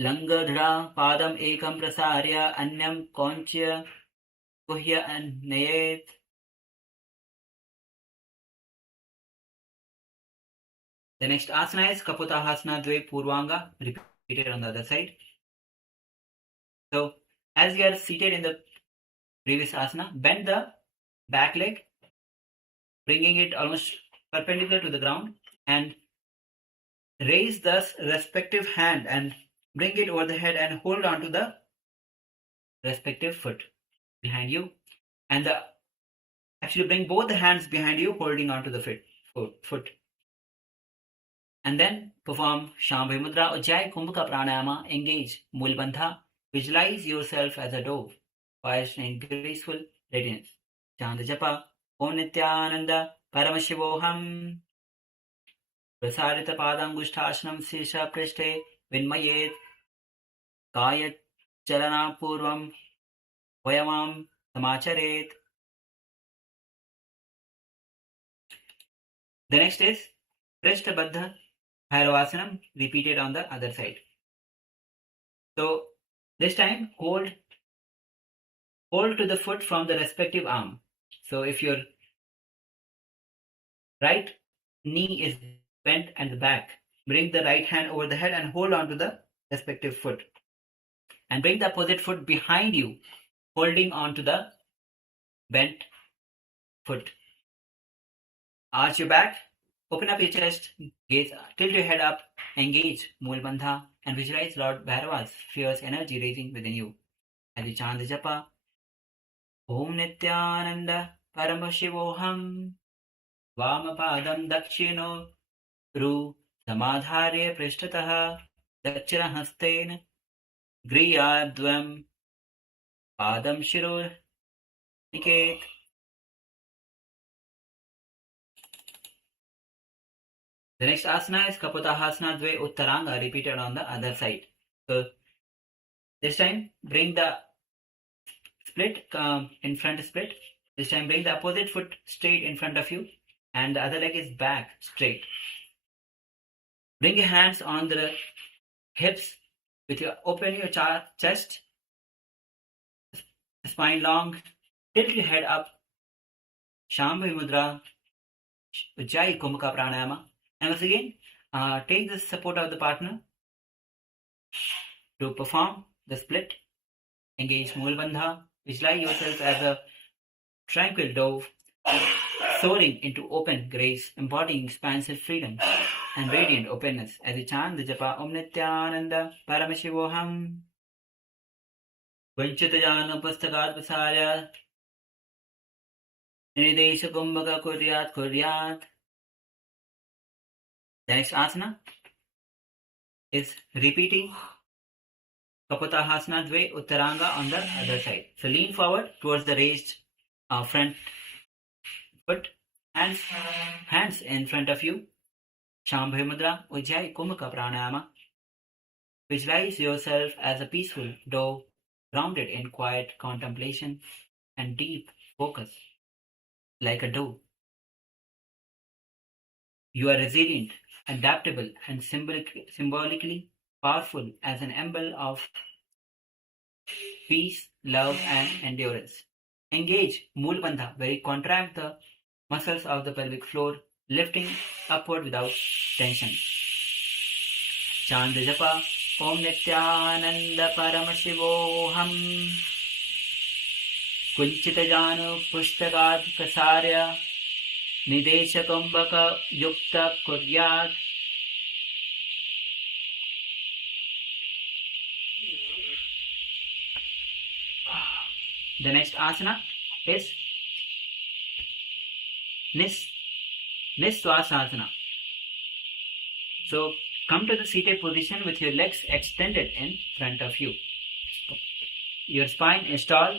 Langadra Padam Ekam Prasarya Anyam Konchya Guhya Nayet. The next asana is Kapatahasana Dve Purvanga, repeated on the other side. So, as you are seated in the previous asana, bend the back leg, bringing it almost perpendicular to the ground, and raise the respective hand and bring it over the head and hold on to the respective foot behind you. And actually bring both the hands behind you, holding on to the foot. And then perform Shambhi Mudra, Ujjayi Kumbhaka Pranayama. Engage Mula Bandha. Visualize yourself as a dove, poised in graceful radiance. Chant the japa Om Nithyananda Paramashivoham. Prasarita Padangushtashanam Sisha Prishte Vinmayet Kayat Chalana Purvam Vayamam Samacharet. The next is Prishta Baddha Bhairavasanam, repeated on the other side. So this time hold to the foot from the respective arm. So if your right knee is bent at the back, bring the right hand over the head and hold on to the respective foot. And bring the opposite foot behind you, holding on to the bent foot. Arch your back, open up your chest, gaze, tilt your head up, engage Mula Bandha, and visualize Lord Bhairava's fierce energy raising within you. As you chant the japa Om Nithyananda Paramashivoham. Vamapadam Dakshino Ru Samadharya Prishtataha Dakshina Hasten Griyadvam Padam Shiro Niket. The next asana is Kapatahasana Dve Uttaranga, repeated on the other side. So this time bring the split in front split. This time bring the opposite foot straight in front of you and the other leg is back straight. Bring your hands on the hips open your chest, spine long, tilt your head up, Shambhi Mudra, Ujjayi Kumbhaka Pranayama. And once again, take the support of the partner to perform the split. Engage Mula Bandha. Visualize yourself as a tranquil dove, soaring into open grace, embodying expansive freedom. and radiant openness as you chant the japa Om Nithyananda Paramashivoham. Vanchitajana Pustakat Pasarya Nidesha Kumbhaka Kuryat Kuryat. The next asana is repeating Kapotahasana Dve Uttaranga on the other side. So lean forward towards the raised front foot, hands in front of you. Shambhavi Mudra, Ujjayi Kumbhaka Pranayama. Visualize yourself as a peaceful dove, grounded in quiet contemplation and deep focus, like a dove. You are resilient, adaptable, and symbolically powerful as an emblem of peace, love, and endurance. Engage Mool Bandha, where you contract the muscles of the pelvic floor, lifting upward without tension. Chant the japa Om Nithyananda Paramashivoham. Kunchitajanu Pustakat Kasarya Nidesha Kumbhaka Yukta Kuryat. The next asana is Niswasasana. So come to the seated position with your legs extended in front of you. Your spine is tall,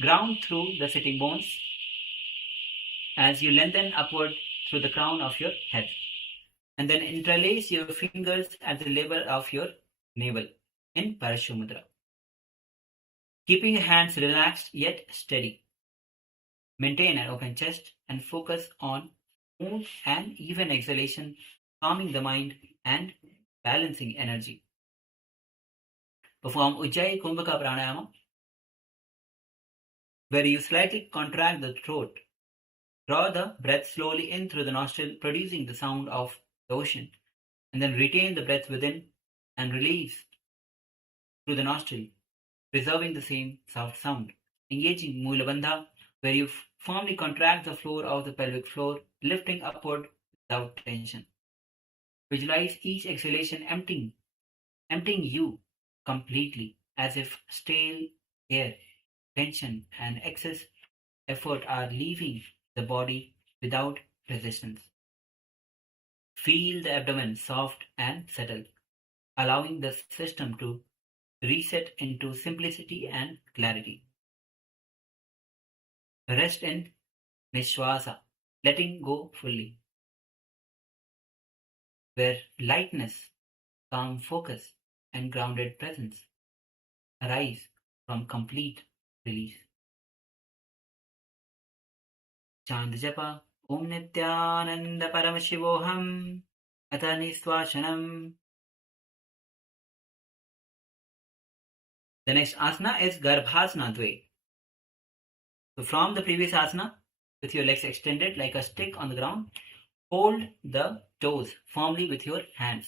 ground through the sitting bones as you lengthen upward through the crown of your head. And then interlace your fingers at the level of your navel in Paramashiva Mudra. Keeping your hands relaxed yet steady. Maintain an open chest and focus on smooth and even exhalation, calming the mind and balancing energy. Perform Ujjayi Kumbhaka Pranayama, where you slightly contract the throat. Draw the breath slowly in through the nostril, producing the sound of the ocean, and then retain the breath within and release through the nostril, preserving the same soft sound. Engaging Mula Bandha, where you firmly contract the floor of the pelvic floor, lifting upward without tension. Visualize each exhalation emptying you completely, as if stale air, tension, and excess effort are leaving the body without resistance. Feel the abdomen soft and settled, allowing the system to reset into simplicity and clarity. Rest in Nishwasa, letting go fully, where lightness, calm focus, and grounded presence arise from complete release. Chant japa Om Nithyananda Paramashivoham Atha Niswasanam. The next asana is Garbhasana Dve. So from the previous asana, with your legs extended like a stick on the ground, hold the toes firmly with your hands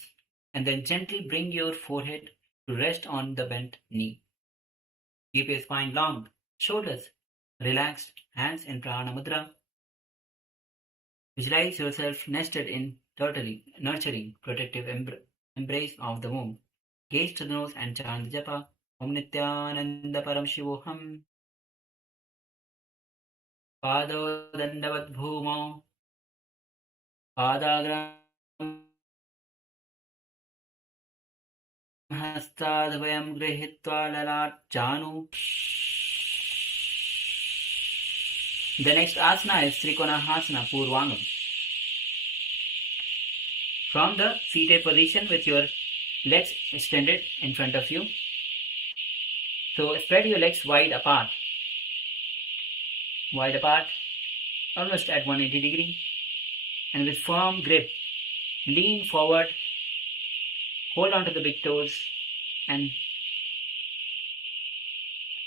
and then gently bring your forehead to rest on the bent knee. Keep your spine long, shoulders relaxed, hands in Prana Mudra. Visualize yourself nested in nurturing, protective embrace of the womb. Gaze to the nose and chant japa Om Nithyananda Paramashivoham. Pado Dandavat Bhumo Padagram Hastadvayam Grihitva Lalat Janu. The next asana is Trikonahasana Purvangam. From the seated position with your legs extended in front of you. So spread your legs wide apart, almost at 180 degrees, and with firm grip, lean forward, hold on to the big toes, and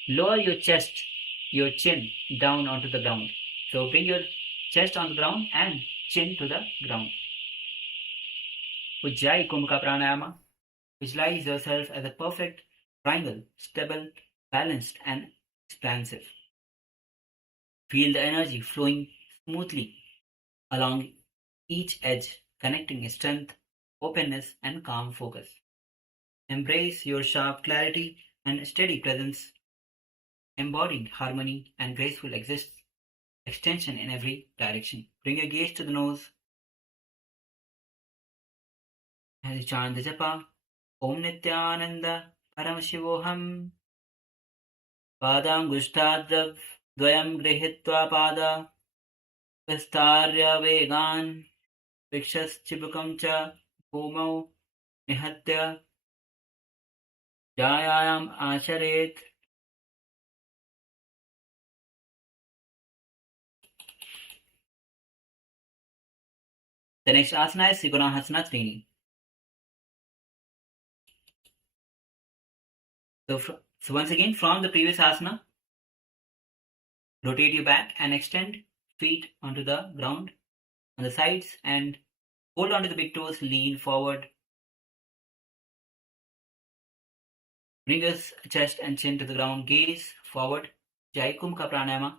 lower your chest, your chin down onto the ground. So bring your chest on the ground and chin to the ground. Ujjayi Kumbhaka Pranayama. Visualize yourself as a perfect triangle, stable, balanced, and expansive. Feel the energy flowing smoothly along each edge, connecting strength, openness, and calm focus. Embrace your sharp clarity and steady presence, embodying harmony and graceful extension in every direction. Bring your gaze to the nose as you chant the japa. Om Nithyananda Paramashivoham. Padangushtadrav dvayam grihitva pada vistarya vegan vikshas cha bhumau nihatya jayayam asharet. The next asana is Trikonasana Trini. So once again, from the previous asana, rotate your back and extend feet onto the ground on the sides and hold onto the big toes, lean forward. Bring your chest and chin to the ground, gaze forward, Jaikumka pranayama.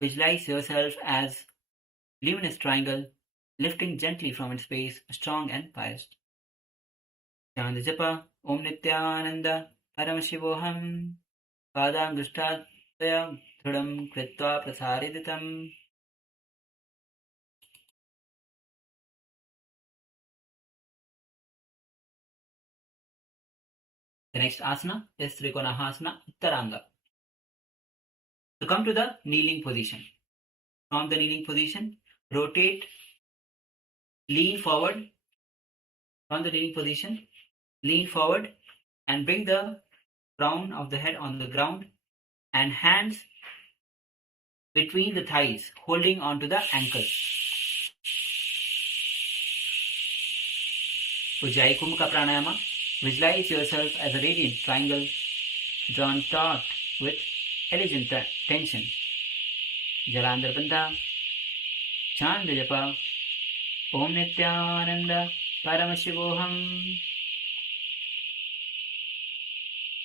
Visualize yourself as luminous triangle, lifting gently from its base, strong and poised. Chant the japa, Om Nithyananda Paramashivoham. Padangushtatvaya dhrudam kritva prasariditam. The next asana is Trikonasana Uttaranga. So come to the kneeling position. From the kneeling position, rotate, lean forward. From the kneeling position, lean forward and bring the crown of the head on the ground and hands between the thighs, holding onto the ankles. Ujjayi Kumbhaka Pranayama. Visualize yourself as a radiant triangle drawn taut with elegant tension. Jalandhar Bandha. Chant the japa. Om Nithyananda Paramashivoham.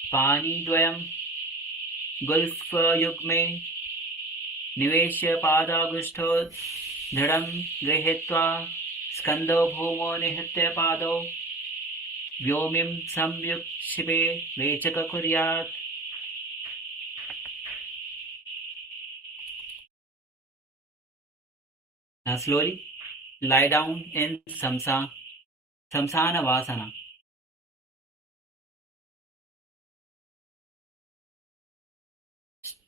Pani dvayam gulfa yugme niveshya padagushto dhadam grihitva skando bhumo nihatya pado vyomim samyuk shibe vechaka kuryat. Now slowly lie down in Samsana Vasana.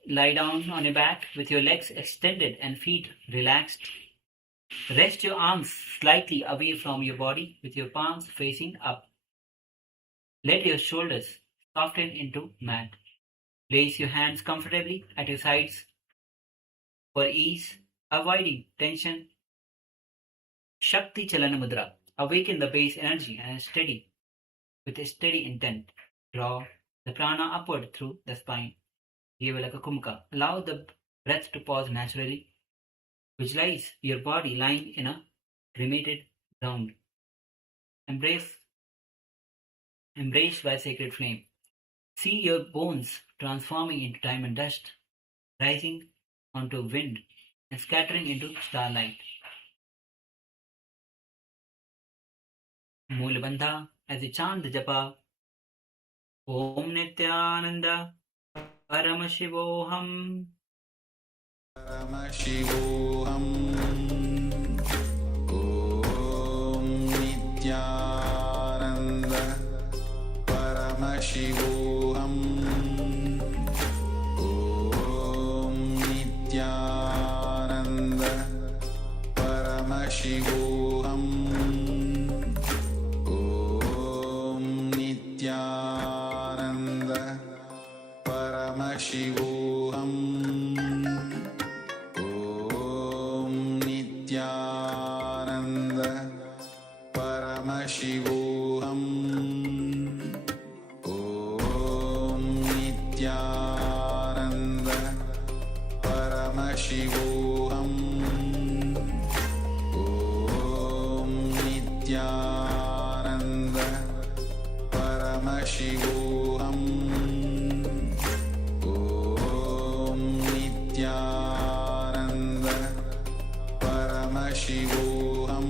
Lie down on your back with your legs extended and feet relaxed. Rest your arms slightly away from your body with your palms facing up. Let your shoulders soften into mat. Place your hands comfortably at your sides for ease, avoiding tension. Shakti Chalana Mudra. Awaken the base energy and steady with a steady intent. Draw the prana upward through the spine. Yevalaka Kumbhaka. Allow the breath to pause naturally. Visualize your body lying in a cremated ground. Embraced by sacred flame. See your bones transforming into diamond dust, rising onto wind and scattering into starlight. Moolabandha, as you chant the japa, Om Nithyananda Paramashivoham. Paramashivoham. Om Nithyananda Paramashivoham. Om Nithyananda Paramashivoham. Om Nithyananda Paramashivoham. Om Nithyananda Paramashivoham. Om Nithyananda Paramashivoham. Om Nithyananda Paramashivoham. Om Nithyananda Paramashivoham.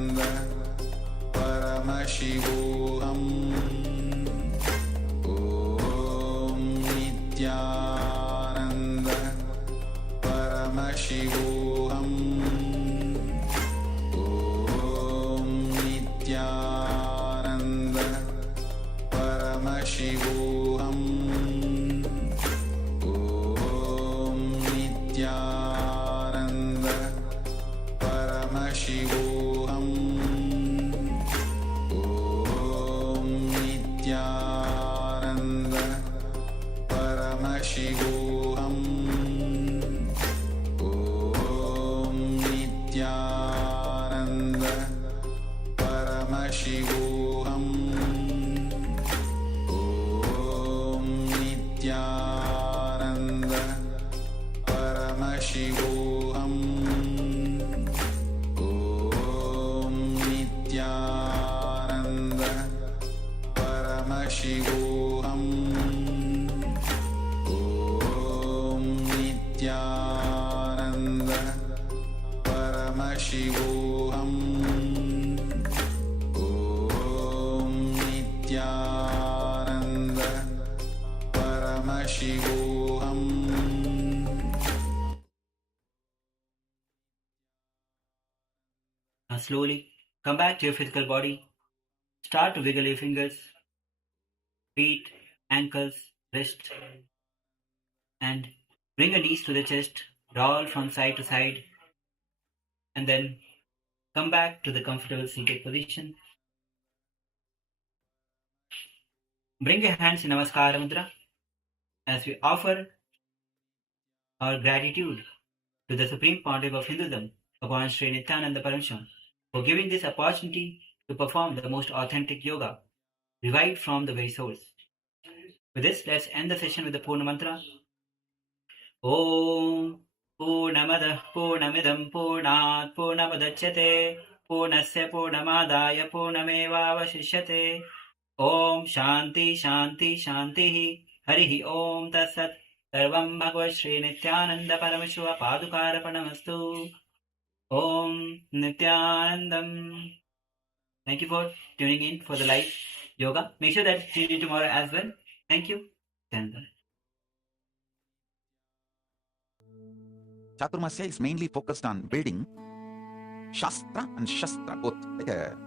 Paramashivoham. Om Nithyananda Paramashivoham. Om Nithyananda Paramashivoham. Om Nithyananda Paramashivoham. Om Nithyananda Paramashivoham. Om Nithyananda Paramashivoham. Om Nithyananda Paramashivoham. Om Nithyananda Paramashivoham. Om Nithyananda Paramashivoham. Om Nithyananda Paramashivoham. Now slowly come back to your physical body. Start to wiggle your fingers, feet, ankles, wrists, and bring your knees to the chest. Roll from side to side, and then come back to the comfortable seated position. Bring your hands in Namaskara Mudra as we offer our gratitude to the Supreme Pontiff of Hinduism, Bhagavan Sri Nithyananda Yoga, for giving this opportunity to perform the most authentic yoga, revived from the very source. With this, let's end the session with the Purna Mantra. Om Purnamadah Purnamidam Purnat Purnamudachyate Purnasya Purnamadaya Purnamevavashishyate. Om Shanti Shanti Shanti Harihi Om Tatsat. Sarvam Bhagavad Sri Nithyananda Paramashiva Padukarapanastu. Om Nithyanandam. Thank you for tuning in for the live yoga. Make sure that you tune in tomorrow as well. Thank you. Nithyanandam. Chaturmasya is mainly focused on building Shastra and Shastra, both like a